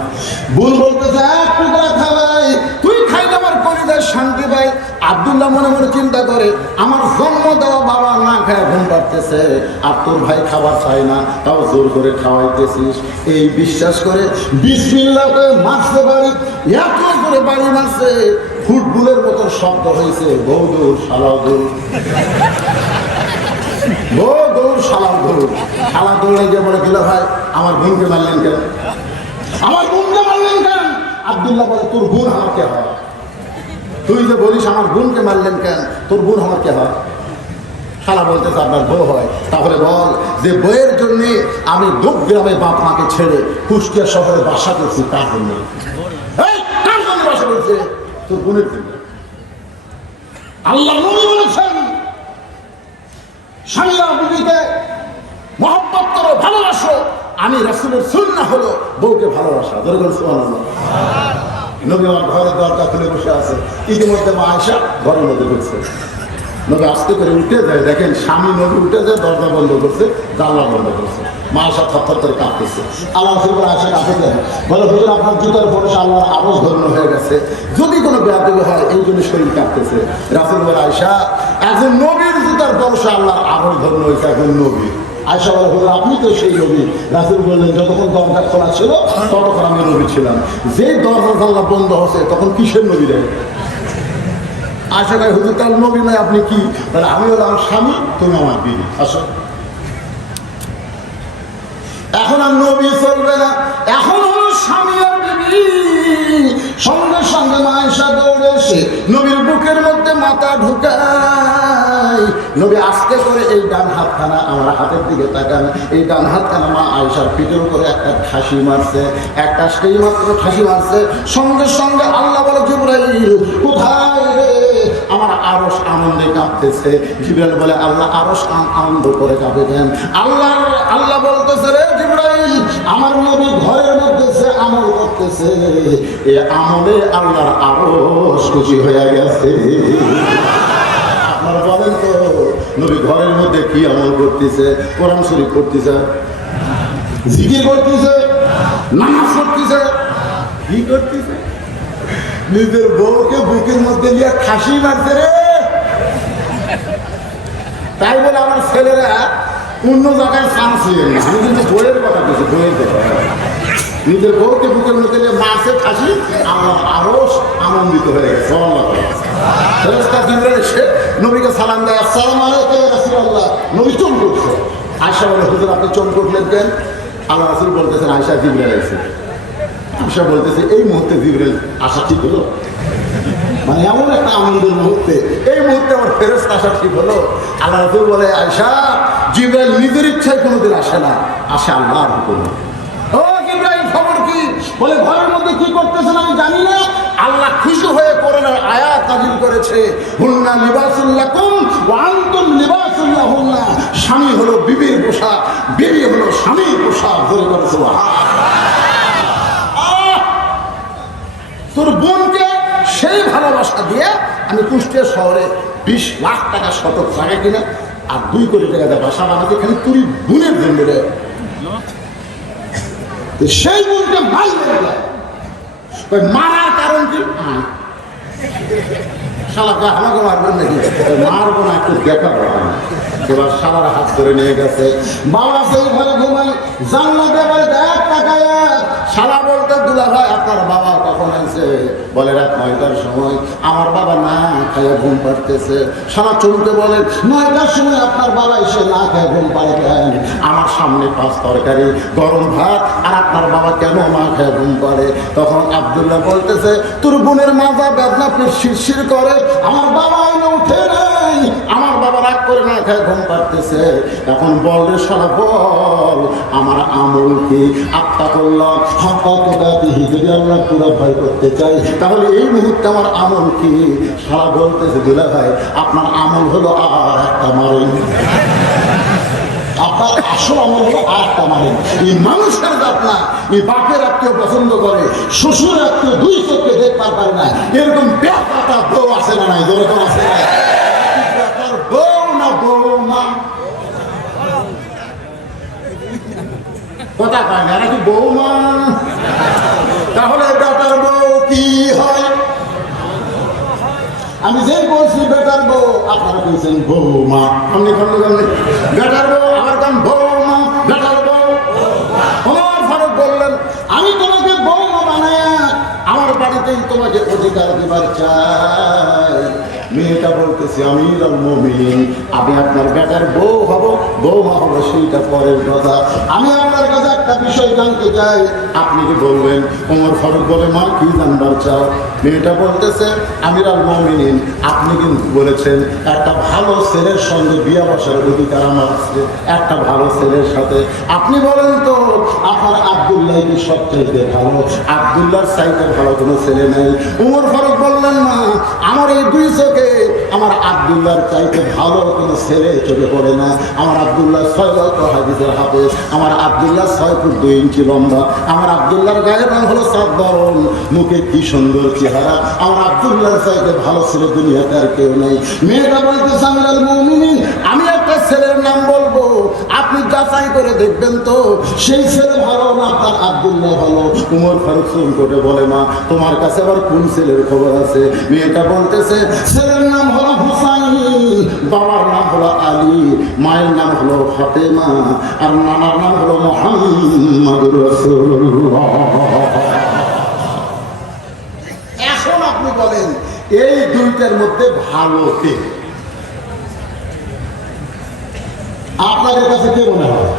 বোন বলতেছে এক টুকরা খা ভাই, তুই খাইলে আমার পরিবার শান্তি ভাই। আব্দুল্লাহ মনে মনে চিন্তা করে, আমার জন্ম দেওয়া বাবা না খায় ঘুম পাড়তেছে, আর তোর ভাই খাবার চায় না, তাও জোর করে খাওয়াইতেছিস। এই বিশ্বাস করে বিসমিল্লাহ করে মারতে পারি, এত করে বাড়ি মারছে, ফুটবলের মতো শব্দ হয়েছে, বউ দৌড় শালাও দৌড়, বউ দৌড় শালাও দৌড়। শালা দৌড়ে গিয়ে বলে দিল, ভাই আমার বোনকে মারলেন কেন, আমার বোনকে মারলেন কেন? আব্দুল্লাহ বলে, তোর বোন আমার কে হয়? তুই যে বলিস আমার বোনকে মারলেন কেন, তোর বোন আমার কে হয়? শালা বলতেছে আপনার বউ হয়। তাহলে বল যে বইয়ের জন্য আমি দুঃখ গ্রামে বাপ মাকে ছেড়ে কুষ্টিয়া শহরে বাসা করছি, তার জন্য। কার জন্য বাসা করছে? তোর বোনের জন্য। আল্লাহ নবী বলেছেন, স্বামীরা বিবিকে মহব্বত করো, ভালোবাসো। আমি রাসূলের সুন্নাহ হলো বউকে ভালোবাসা। ধরে বলছো নবী আমার ঘরের দরজা খুলে বসে আছে, ইতিমধ্যে মা আয়েশা ঘরের মধ্যে ঢুকছে। নবী আস্তে করে উঠে যায়, দেখেন স্বামী নবী উঠে যায়, দরজা বন্ধ করছে, জানলা বন্ধ করছে। মা আয়েশা থরথর করে কাঁপতেছে। আল্লাহ রাসূল বলে, আয়েশা কাঁপতেছেন? বলে, হুজুর আপনার জুতার পরশে আল্লাহর আরশ ধন্য হয়ে গেছে, যদি কোনো বেয়াদবি হয় এই জন্য শরীর কাঁপতেছে। রাসূল বলে, আয়েশা একজন নবীর জুতার পরশে আল্লাহর আরশ ধন্য হয়েছে, একজন নবী। আয়েশা বলে, হুজুর আপনি তো সেই নবী। রাসূল বললেন, যতক্ষণ দরজা খোলা ছিল ততক্ষণ আমি নবী ছিলাম, যেই দরজা জানলা বন্ধ হচ্ছে তখন কিসের নবী রে? আয়েশা কয়, হুজুর তার নবী নয় আপনি কি? তাহলে আমি হলাম স্বামী, তুমি আমার বিবি। আসো, এখন আর নবী চলবে না, এখন হলো স্বামী আর বিবি। সঙ্গে সঙ্গে মা আয়েশা দৌড়ে এসে নবীর বুকের মধ্যে মাথা ঢুকায়। নবী আস্তে করে এই ডান হাতখানা আমার হাতের দিকে তাকান, এই ডান হাতখানা মা আয়েশার পিঠের উপরে একটা ঠাসি মারছে, একটা সেই মাত্র ঠাসি মারছে। সঙ্গে সঙ্গে আল্লাহ বলে, জিবরাইল কোথায় রে? আমার আরশ আনন্দে কাঁপতেছে। জিবরাইল বলে, আল্লাহ আরশ আনন্দ করে কাঁপে কেন? আল্লাহ বলতেছে, রে জিবরাইল আমার নবী ঘরের মধ্যে সে আমল করতেছে, এ আমলে আল্লাহর আরশ খুশি হয়ে গেছে। আপনারা বলেন তো নবী ঘরের মধ্যে কি আমল করতেছে? কোরআন শরীফ পড়তেছে, জিকির করতেছে, নামাজ পড়তেছে, কি করতেছে? নিজের বউকে বুকের মধ্যে নিয়ে খাসি মারছে রে। তাই বলে আমার ছেলেরা অন্য জায়গায় চান্স নিয়ে না, আমি কিন্তু বইয়ের কথা বলছি, বইয়ের কথা। নিজের বউকে বুকের মধ্যে নিয়ে মারছে খাসি, আমার আরো আনন্দিত হয়ে গেছে। ফেরেশতা জিবরাইল এসে নবীকে সালাম দেয়, আসসালামু আলাইকুম ইয়া রাসূলুল্লাহ। নবী চমকে উঠছে। আয়েশা বলে, হুজুর আপনি চমকে উঠলেন কেন? আল্লাহ রাসূল বলতেছেন, আয়েশা জিবরাইল এসে। আয়েশা বলতেছে, এই মুহূর্তে জিবরাইল আসা ঠিক হলো? মানে এমন একটা আনন্দের মুহূর্তে, এই মুহূর্তে আমার ফেরেশতা আসা ঠিক হলো? আল্লাহ রাসূল বলে, আয়েশা জিবরাইল নিজের ইচ্ছায় কোনোদিন আসে না, আসে আল্লাহর হুকুমে। ও জিবরাইল খবর কি? বলে, ঘরের মধ্যে কি করতেছেন আমি জানি না, আল্লাহ খুশি হয়ে কোরআনের আয়াত নাযিল করেছে, হুন্না লিবাসুল লাকুম ওয়া আনতুম লিবাসুল লাহুন্না। স্বামী হলো বিবির পোশাক, বিবি হলো স্বামীর পোশাক। ধরে করে সুবহানাল্লাহ। তোর বোনকে সেই ভালোবাসা দিয়ে আমি কুষ্টিয়া শহরে 20 লাখ টাকা শতক জায়গা কিনা আর 2 কোটি টাকা দিয়ে বাসা বানাতে, খালি তুই বোনের জন্য রে। সেই বোনকে মারার কারণ কি? শালাকে আমাকে মারবেন নাকি? মারবো না, একটু দেখাবো। এবার শালার হাত ধরে নিয়ে গেছে, বাবা সেই ঘরে ঘুমাই, জানলাতে এবার দেখ টাকায়। শালা বলতে দুলা ভাই আপনার বাবা কখন আছে? বলে রাত 9টার সময়। আমার বাবা না খাইয়া ঘুম পাড়তেছে। সারা চমকে বলেন 9টার সময় আপনার বাবা এসে না খায় ঘুম পাড়ে কেন? আমার সামনে 5 তরকারি গরম ভাত, আর আপনার বাবা কেন না খায় ঘুম পাড়ে? তখন আব্দুল্লাহ বলতেছে তোর বোনের মাজা বেদনা শিরশির করে, আমার বাবা উঠে নাই, আমার বাবা রাগ করে না খায় ঘুম পাড়তেছে। এখন বল রে শালা বল, আমার আমল কি? আত্তাকুল্লাহ হাক্কা তুকাতিহি, যদি আল্লাহ পুরো ভয় করতে চাই তাহলে এই মুহূর্তে আমার আমল কি? শালা বলতেছে দুলা ভাই আপনার আমল হলো আর একটা মারেন। আপনার আসল আমল হলো আর একটা মারেন। এই মানুষের জাত না, এই বাপের আত্মীয় পছন্দ করে, শ্বশুর আত্মীয় 2 চোখে দেখতে পারে না, এরকম বেকাটা বউ আছে না নাই? যেরকম আছে না বেকার বউ না বৌমা কথা কয় না নাকি বৌমা? তাহলে বেটার বউ কি হয়? আমি যে বলছি বেটার বউ, আপনারা বলছেন বৌমা। আপনি বেটার বউ, আমার কান বৌমা, বেটার বউ। ওমর ফারুক বললেন আমি তোমাকে বৌমা বানায় আমার বাড়িতেই তোমাকে অধিকার দিবার চাই। মেয়েটা বলতেছে আমিরুল মুমিনিন, আমি আপনার বেটার বউ হব, বৌমা হব সেইটা পরের কথা। আমি আপনার কাছে একটা বিষয় জানতে চাই, আপনি কি বলবেন? ওমর ফারুক বলে মা কি জানবার চাও? মেয়েটা বলতেছে আমিরুল মুমিনিন, আপনি কিন্তু বলেছেন একটা ভালো ছেলের সঙ্গে বিয়ে বসার অধিকার আমার আছে, একটা ভালো ছেলের সাথে। আপনি বলেন তো আপনার আব্দুল্লাহ কি সবচেয়ে ভালো? আব্দুল্লাহর চাইতে ভালো কোনো ছেলে নেই। ওমর ফারুক বললেন মা আমার এই 2 চোখে আমার আব্দুল্লাহর চাইতে ভালো কোনো ছেলে চোখে পড়ে না। আমার আব্দুল্লাহ 6 লক্ষ হাদিসের হাফেজ, আমার আব্দুল্লাহ 6 ফুট 2 ইঞ্চি লম্বা, আমার আব্দুল্লাহর গায়ের রং হলো সাদবরণ, মুখে কি সুন্দর চেহারা, আমার আব্দুল্লাহর চাইতে ভালো ছেলে দুনিয়াতে আর কেউ নেই। মেয়েটা বলতেছে আমিরুল মুমিনিন, আমি একটা ছেলের নাম বলবো, আপনি যাচাই করে দেখবেন তো সেই ছেলে ভালো না আপনার আব্দুল্লাহ ভালো? উমর ফারুক চমকে বলে মা তোমার কাছে আবার কোন ছেলের খবর আছে? মেয়েটা বলতেছে ছেলের নাম হলো হুসাইন, বাবার নাম হলো আলী, মায়ের নাম হলো ফাতেমা, আর নানার নাম হলো মুহাম্মদুর রাসূলুল্লাহ। এখন আপনি বলেন এই 2টার মধ্যে ভালো কে? আপনাদের কাছে কে মনে হয়?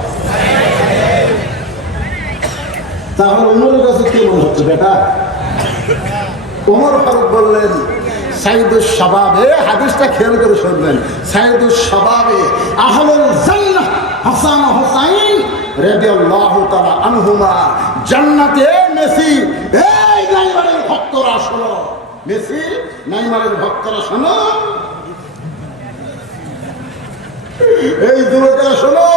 তাহলে ওমরের কাছে কে মনে হচ্ছে বেটা? ওমর ফারুক বললেন সাইদুস শাবাবে, হাদিসটা খেয়াল করে শুনবেন, সাইদুস শাবাবে আহলুল জান্নাহ হাসান ও হুসাইন রাদিয়াল্লাহু তাআলা আনহুমা জান্নাতে। মেসি এই নাইমারের ভক্তরা শোনো, মেসি নাইমারের ভক্তরা শোনো, এই যুবকেরা শোনো,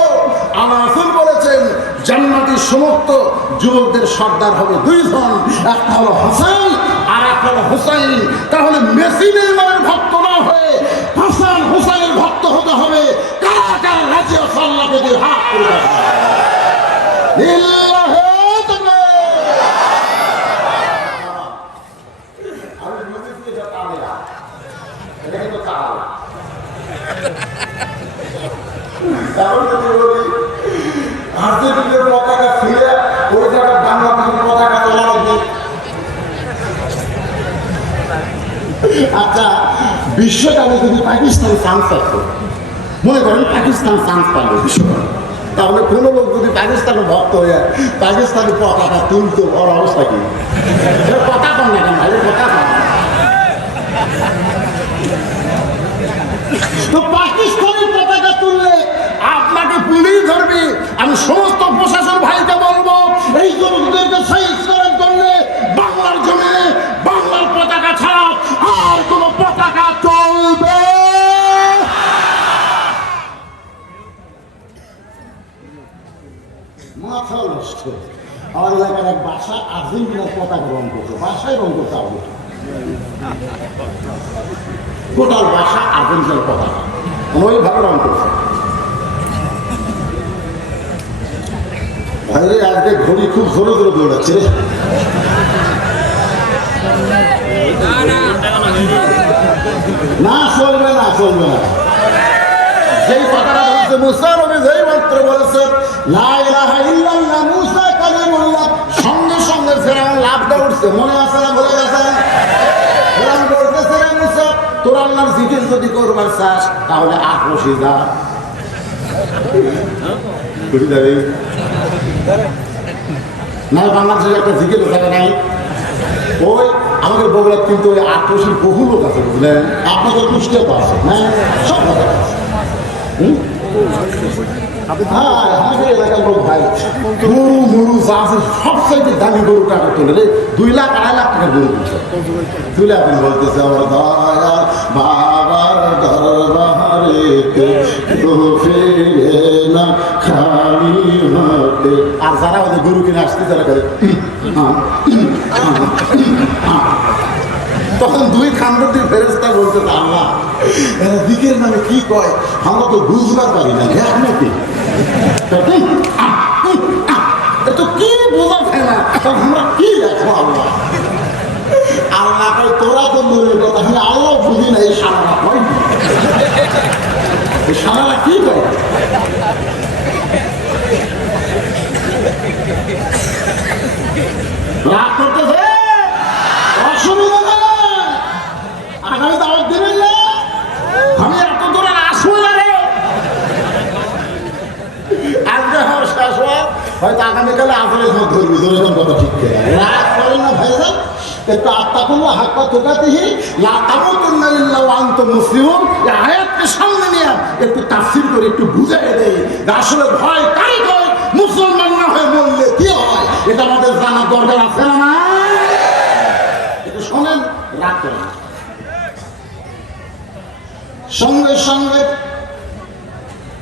আমার রাসূল বলেছেন জান্নাতি সমস্ত যুবকদের সর্দার হবে 2 জন, একটা হলো হাসান আর একটা হলো হুসাইন। তাহলে মেসি নেইমারের ভক্ত না হয়ে হাসান হুসাইনের ভক্ত হতে হবে। কারা কারা রাজি আছে আল্লাহকে দিয়ে হাত করে আর্জেন্টিনার পতাকা ছিঁড়ে ওই জায়গায় বাংলাদেশের পতাকা তোলা লাগবে। আচ্ছা বিশ্বকাপে যদি পাকিস্তান চান্স পাচ্ছে, মনে করেন পাকিস্তান চান্স পাবে বিশ্বকাপে, তাহলে কোনো লোক যদি পাকিস্তানের ভক্ত হয়ে পাকিস্তানের পতাকা তুলতে ওর অবস্থা কি? কথা কম না কেন ভাই, কথা কম। তো পাকিস্তানের পতাকা তুললে আপনাকে পুলিশ ধরবে। আমি সমস্ত প্রশাসন ভাইকে বলবো এই যুবকদেরকে সাইজ করার জন্য বাংলার জমিনে বাংলার পতাকা ছাড়া আর কোন পতাকা চলবে। মাথা নষ্ট। আমার এলাকার এক বাসা আর্জেন্টিনার পতাকা রং করতো, বাসায় রং করতে হবে, টোটাল বাসা আর্জেন্টিনার পতাকা ওইভাবে রং করছে। ভাইরে আজকে ঘড়ি খুব জোরে জোরে দৌড়াচ্ছে রে। না চলবে না, চলবে না। যেই কথাটা বলছে মুসা নবী যেই মাত্র বলেছে লা ইলাহা ইল্লাল্লাহ মুসা কালিমুল্লাহ, সঙ্গে সঙ্গে ফেরাউন লাভ করছে, মনে আছে না ভুলে গেছে? ফেরাউন বলতেছে রে মুসা, তোর আল্লাহর জিকির যদি করবার চাস তাহলে আক্রোশী যা। না বাংলাদেশের একটা জিকির থাকে নাই, ওই আমাদের বগুড়ার কিন্তু ওই আক্রোশীর বহু লোক আছে, বুঝলেন? আপনাদের কুষ্টিয়া তো আছে, হ্যাঁ সব কথা আছে। হ্যাঁ আমাদের এলাকার লোক ভাই গরু মরু যা আছে সবচাইতে দামি গরু টাকা তোলে রে, 2 লাখ 2.5 লাখ টাকার গরু তুলছে। তুলে আপনি বলতেছে আমার দয়া বাবার দরবারে ফিরে না খালি হাতে। আর যারা ওদের গরু কিনে আসতে তারা করে তখন 2 খানবতির ফেরেশতা বলতে আল্লাহ দিকের নামে কি কয় আমরা তো বুঝবার পারি না, তো কি বোঝা ফেলা আমরা কি দেখো আল্লাহ। আল্লাহ কয় তোরা তো দূরের কথা, আমি আল্লাহ বুঝি না এই সারারা কয়, এই সারারা কি কয়? রাগ করতেছে, অসুবিধা নেই, আগামী দাওয়াত দিবেন না, আমি এত দূরে আসবো না রে। আজকে আমার শেষ হওয়া হয়তো আগামীকালে আসলের মধ্যে ধরবি, ধরে কথা ঠিক করে রাগ করেন না ভাইজান। একটু আত্মা করলো হাত পা তোকাতেহি মুসলিম আয়াতকে সামনে নিয়ে একটু তাফসীর করে একটু বুঝাই দেয় আসলে ভয় কারি কয়, মুসলমান না হয়ে বললে কি হয়, এটা আমাদের জানার দরকার আছে না? একটু শোনেন, রাগ করেন। সঙ্গে সঙ্গে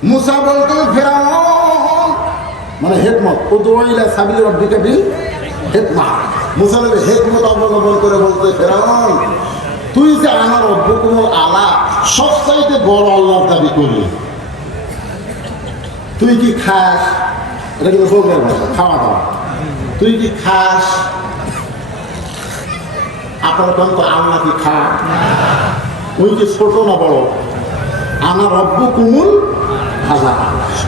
মুসা বলতে ফেরাউন মানে হেকমত ও দোয়াইলা সাবিল রব্বিকা বিল হেকমত, মুসা নবী হেকমত অবলম্বন করে বলতে ফেরাউন তুই যে আমার রব্বুকুল আলা সবচাইতে বড় আল্লাহর দাবি করলি, তুই কি খাস? এটা কিন্তু বলবার ভাষা, খাওয়া দাওয়া। তুই কি খাস? আপনার তো আল্লাহ কি খা? ওই যে ছোট না বড়? আমার রব্বুকুমুল আলা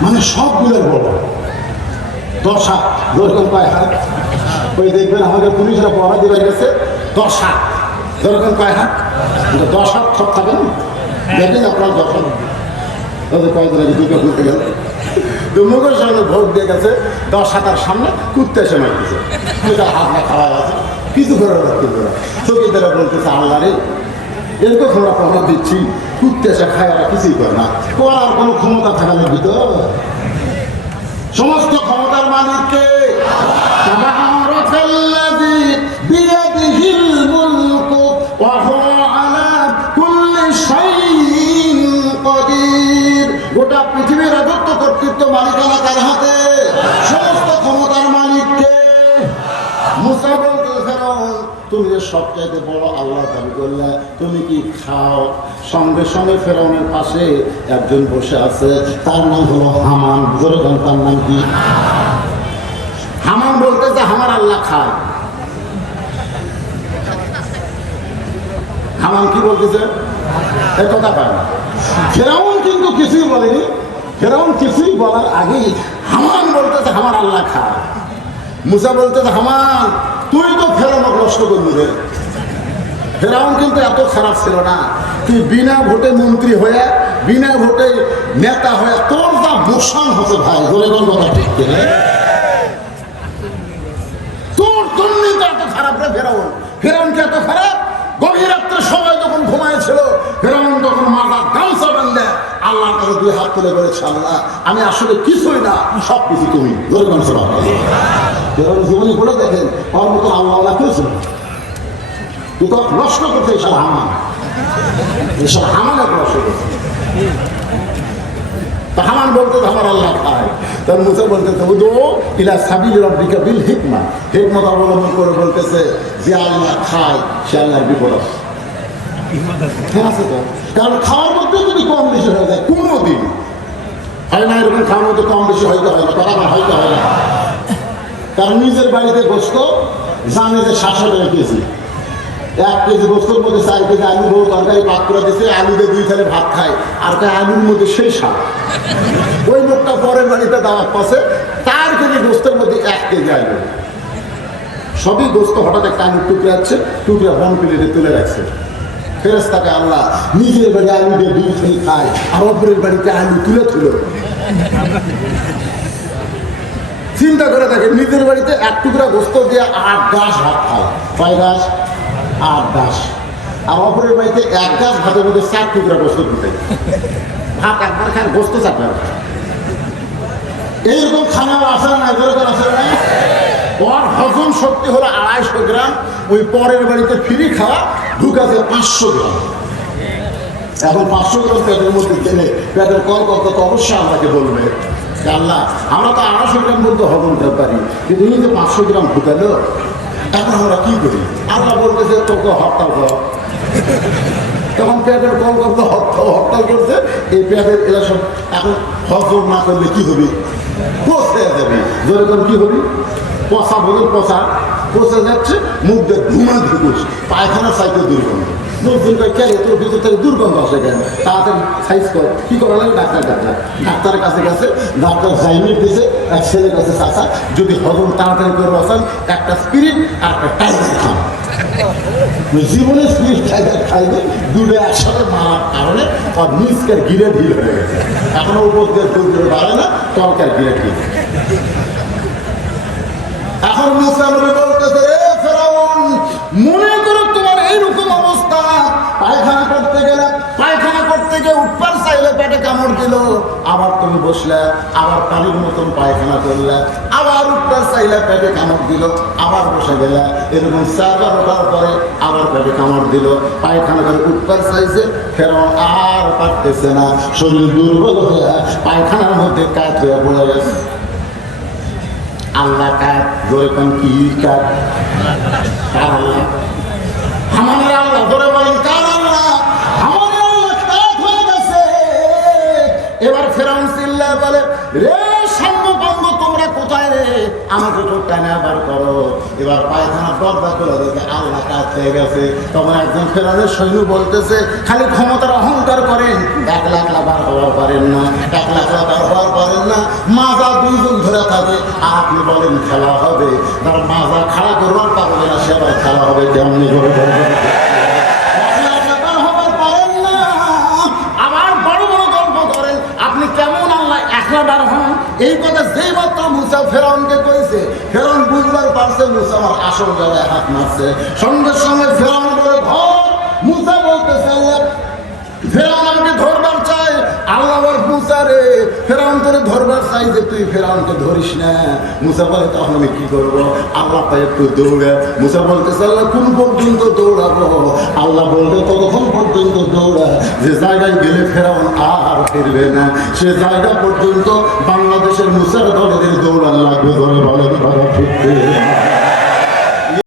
মানে সবগুলোর বড়। 10 হাত যেরকম কয় হাত, ওই দেখবেন আমাদের পুলিশরা পড়া দিবার গেছে 10 হাত যেরকম কয় হাত, 10 হাত সব থাকে না, দেখেন আপনার 10 হাত কয়েকদিন আগে দুটো ঘুরতে গেল তো মুখের সামনে ভোট দিয়ে গেছে 10 হাতার সামনে কুত্তে এসে মারতেছে, হাত না খাওয়া আছে কিছু করে রাখতে পারে। চৌকিদারা বলতেছে আল্লাহ রে এরকম আমরা প্রমাণ দিচ্ছি, কুত্তে এসে খায় ওরা কিছুই করে না, করার কোনো ক্ষমতা থাকা লাগবে তো। সমস্ত ক্ষমতার মালিককে গোটা পৃথিবীর রাজত্ব কর্তৃত্ব মালিকানা তার হাতে, সমস্ত ক্ষমতার মালিককে। মুসা বলতে ফেরাউন তুমি যে সবচাইতে বড় আল্লাহ দাবি করলে তুমি কি খাও? সঙ্গে সঙ্গে ফেরাউনের পাশে একজন বসে আছে, তার নাম হলো হামান। যেরকম তার নাম কি? হামান বলতেছে আমার আল্লাহ খায়। হামান কি বলতেছে? এর কথা পায় না। ফেরাউন কিন্তু কিছুই বলেনি, ফেরাউন কিছুই বলার আগেই হামান বলতেছে আমার আল্লাহ খায়। মুসা বলতেছে হামান তুই তো ফেরাউনকে নষ্ট করবি রে। ফেরাউন কিন্তু এত খারাপ ছিল না, তুই বিনা ভোটে মন্ত্রী হয়ে বিনা ভোটে নেতা হয়ে তোর যা মোশন হচ্ছে ভাই, বলে কোন কথা ঠিক করে তোর জন্যই তো এত খারাপ রে ফেরাউন। ফেরাউনকে এত খারাপ, গভীর রাত্রে সবাই যখন ঘুমাইছিল ফেরাউন তখন মাথার গামছা বাঁধলে আল্লাহর কাছে 2 হাত তুলে বলেছে আল্লাহ আমি আসলে কিছুই না, সব কিছু তুমি। ফেরাউন জীবনী বলে দেখেন ওর মতো আল্লাহ কেউ ছিল, তুই তো নষ্ট করছে এসব হামান, এসব হামানে নষ্ট করছে। হামান বলতে আমার আল্লাহ খায়, তার মুসা বলতেছে ইলা সাবিল রব্বিকা বিল হিকমা, হিকমত অবলম্বন করে বলতেছে যে আল্লাহ খায় সে আল্লাহর বিপদ আছে। কারণ খাওয়ার মধ্যে যদি কম বেশি হয়ে যায় কোনো দিন হয় না, এরকম খাওয়ার মধ্যে কম বেশি হয়তো হয় না, কথা হয়তো হয় না। কারণ নিজের বাড়িতে গোস্ত জানে যে 700 কেজি, 1 কেজি গোস্তর মধ্যে 4 কেজি আলু বহু তরকারি পাক করে দিচ্ছে, আলু দিয়ে 2 থালে ভাত খায়, আর তাই আলুর মধ্যে সেই স্বাদ। ওই লোকটা পরের বাড়িতে দাওয়াত পাশে 4 কেজি গোস্তের মধ্যে 1 কেজি আলু, সবই গোস্ত, হঠাৎ একটা আলুর টুকরা আছে, টুকরা বন প্লেটে তুলে রাখছে। ফেরেশতাকে আল্লাহ নিজের বাড়ি আলু দিয়ে দুই খেয়ে খায়, আর অপরের বাড়িতে আলু তুলে তুলে। চিন্তা করে দেখে, নিজের বাড়িতে এক টুকরা গোস্ত দিয়ে 8 গাছ ভাত খায়। কয় গাছ? 8 গাছ। আর অপরের বাড়িতে 1 গাছ ভাতের মধ্যে 4 টুকরা গোস্ত দিতে। ভাত একবার খায়, গোস্ত 4বার খায়। এইরকম খানাও আসে না, যেরকম আসে না। ওর হজম শক্তি হলো 250 গ্রাম, ওই পরের বাড়িতে ফ্রি খাওয়া ঢুকাছে 500 গ্রাম। এখন 500 গ্রাম পেটের মধ্যে গেলে পেটের কল করতে তো অবশ্যই আমাকে বলবে, আল্লাহ আমরা তো 250 গ্রাম মধ্যে হজম করতে পারি, কিন্তু এই যে 500 গ্রাম ঢুকালো, এখন আমরা কি করি? আল্লাহ বলতেছে তোকে হরতাল কর। তখন পেটের কল করতে হরতাল করছে, এই পেটের এরা সব এখন হজম না করলে কি হবে? পচে যাবে। যেরকম কি হবে? পচা বলে পচে যাচ্ছে, মুখ দিয়ে ধুমা ঢুকুস, পায়খানা সাইকেল দুর্গন্ধ। লোকজন কেন তোর ভিতর থেকে দুর্গন্ধ আসে কেন? তাড়াতাড়ি সাইজ কর। কি করা লাগে? ডাক্তারের কাছে গেছে, ডাক্তার জাইমের দিয়েছে এক ছেলের কাছে, চাচা যদি হজম তাড়াতাড়ি করে বসান, একটা স্পিরিট আর একটা টাইগার খান। জীবনে স্পিরিট টাইগার খাইবে, দুটো একসাথে মারার কারণে আর নিচকার গিরে ঢিল হয়ে গেছে। এখনো উপর দিয়ে দুধ বাড়ে না, তলকার গিরে ঢিল। এখন মুসা নবী বলতেছে, রে ফেরাউন, মনে করো তোমার এইরকম অবস্থা, পায়খানা করতে গিয়ে উঠবার চাইলে পেটে কামড় দিল, আবার তুমি বসলে, আবার পানির মতন পায়খানা করলে, আবার উঠবার চাইলে পেটে কামড় দিল, আবার বসে গেলে, এরকম 4বার ওঠার পরে আবার পেটে কামড় দিল, পায়খানা করে উঠবার চাইছে, ফেরাউন আর পারতেছে না, শরীর দুর্বল হয়ে পায়খানার মধ্যে কাজ হয়ে পড়ে গেছে। আল্লাহ কাজ জোরে কোন কি কাজ? আল্লাহ, আমাদের আল্লাহ জোরে বলেন কার? আল্লাহ। আমাদের আল্লাহ কাজ হয়ে গেছে। এবার ফেরাউন চিল্লায় বলে, রে সর্ববঙ্গ তোমরা কোথায় রে? আমাকে তো টানা বার করো। এবার পায়খানা দরজা করে দেখে আল্লাহ কাজ হয়ে গেছে। তখন একজন ফেরাউনের সৈন্য বলতেছে, খালি ক্ষমতার অহংকার করেন, 1 লাখ বার হওয়ার পারেন না, 1 লাখ বার হওয়ার পারেন না, মাজা 2 জন ধরে থাকে, আর আপনি বলেন খেলা হবে। তার মাজা খাড়া করবার পারবে না, সে আবার খেলা হবে কেমনি করে? এই কথা যেই মাত্র মুসা ফেরাউনকে কইছে, ফেরাউন বুঝবার পারছে মুসা আমার আসল জায়গায় হাত মারছে। সঙ্গে সঙ্গে ফেরাউন বলে ধর। মুসা বলতেছে, আল্লাহ ফেরাউন আমাকে ধরবার চাই। আল্লাহ বল, মুসা রে ফেরাউন তোরে ধরবার চাই যে তুই ফেরাউনকে ধরিস না। মুসা বলে, তখন আমি কি করবো? আল্লাহ পাই একটু দৌড়ে। মুসা বলতেছে, আল্লাহ কোন পর্যন্ত দৌড়াবো? আল্লাহ বলবে, ততক্ষণ পর্যন্ত দৌড়া যে জায়গায় গেলে ফেরাউন আর ফিরবে না, সে জায়গা পর্যন্ত বাংলাদেশের মুসার দলের দৌড়ান লাগবে। ধরে বলেন, ঠিক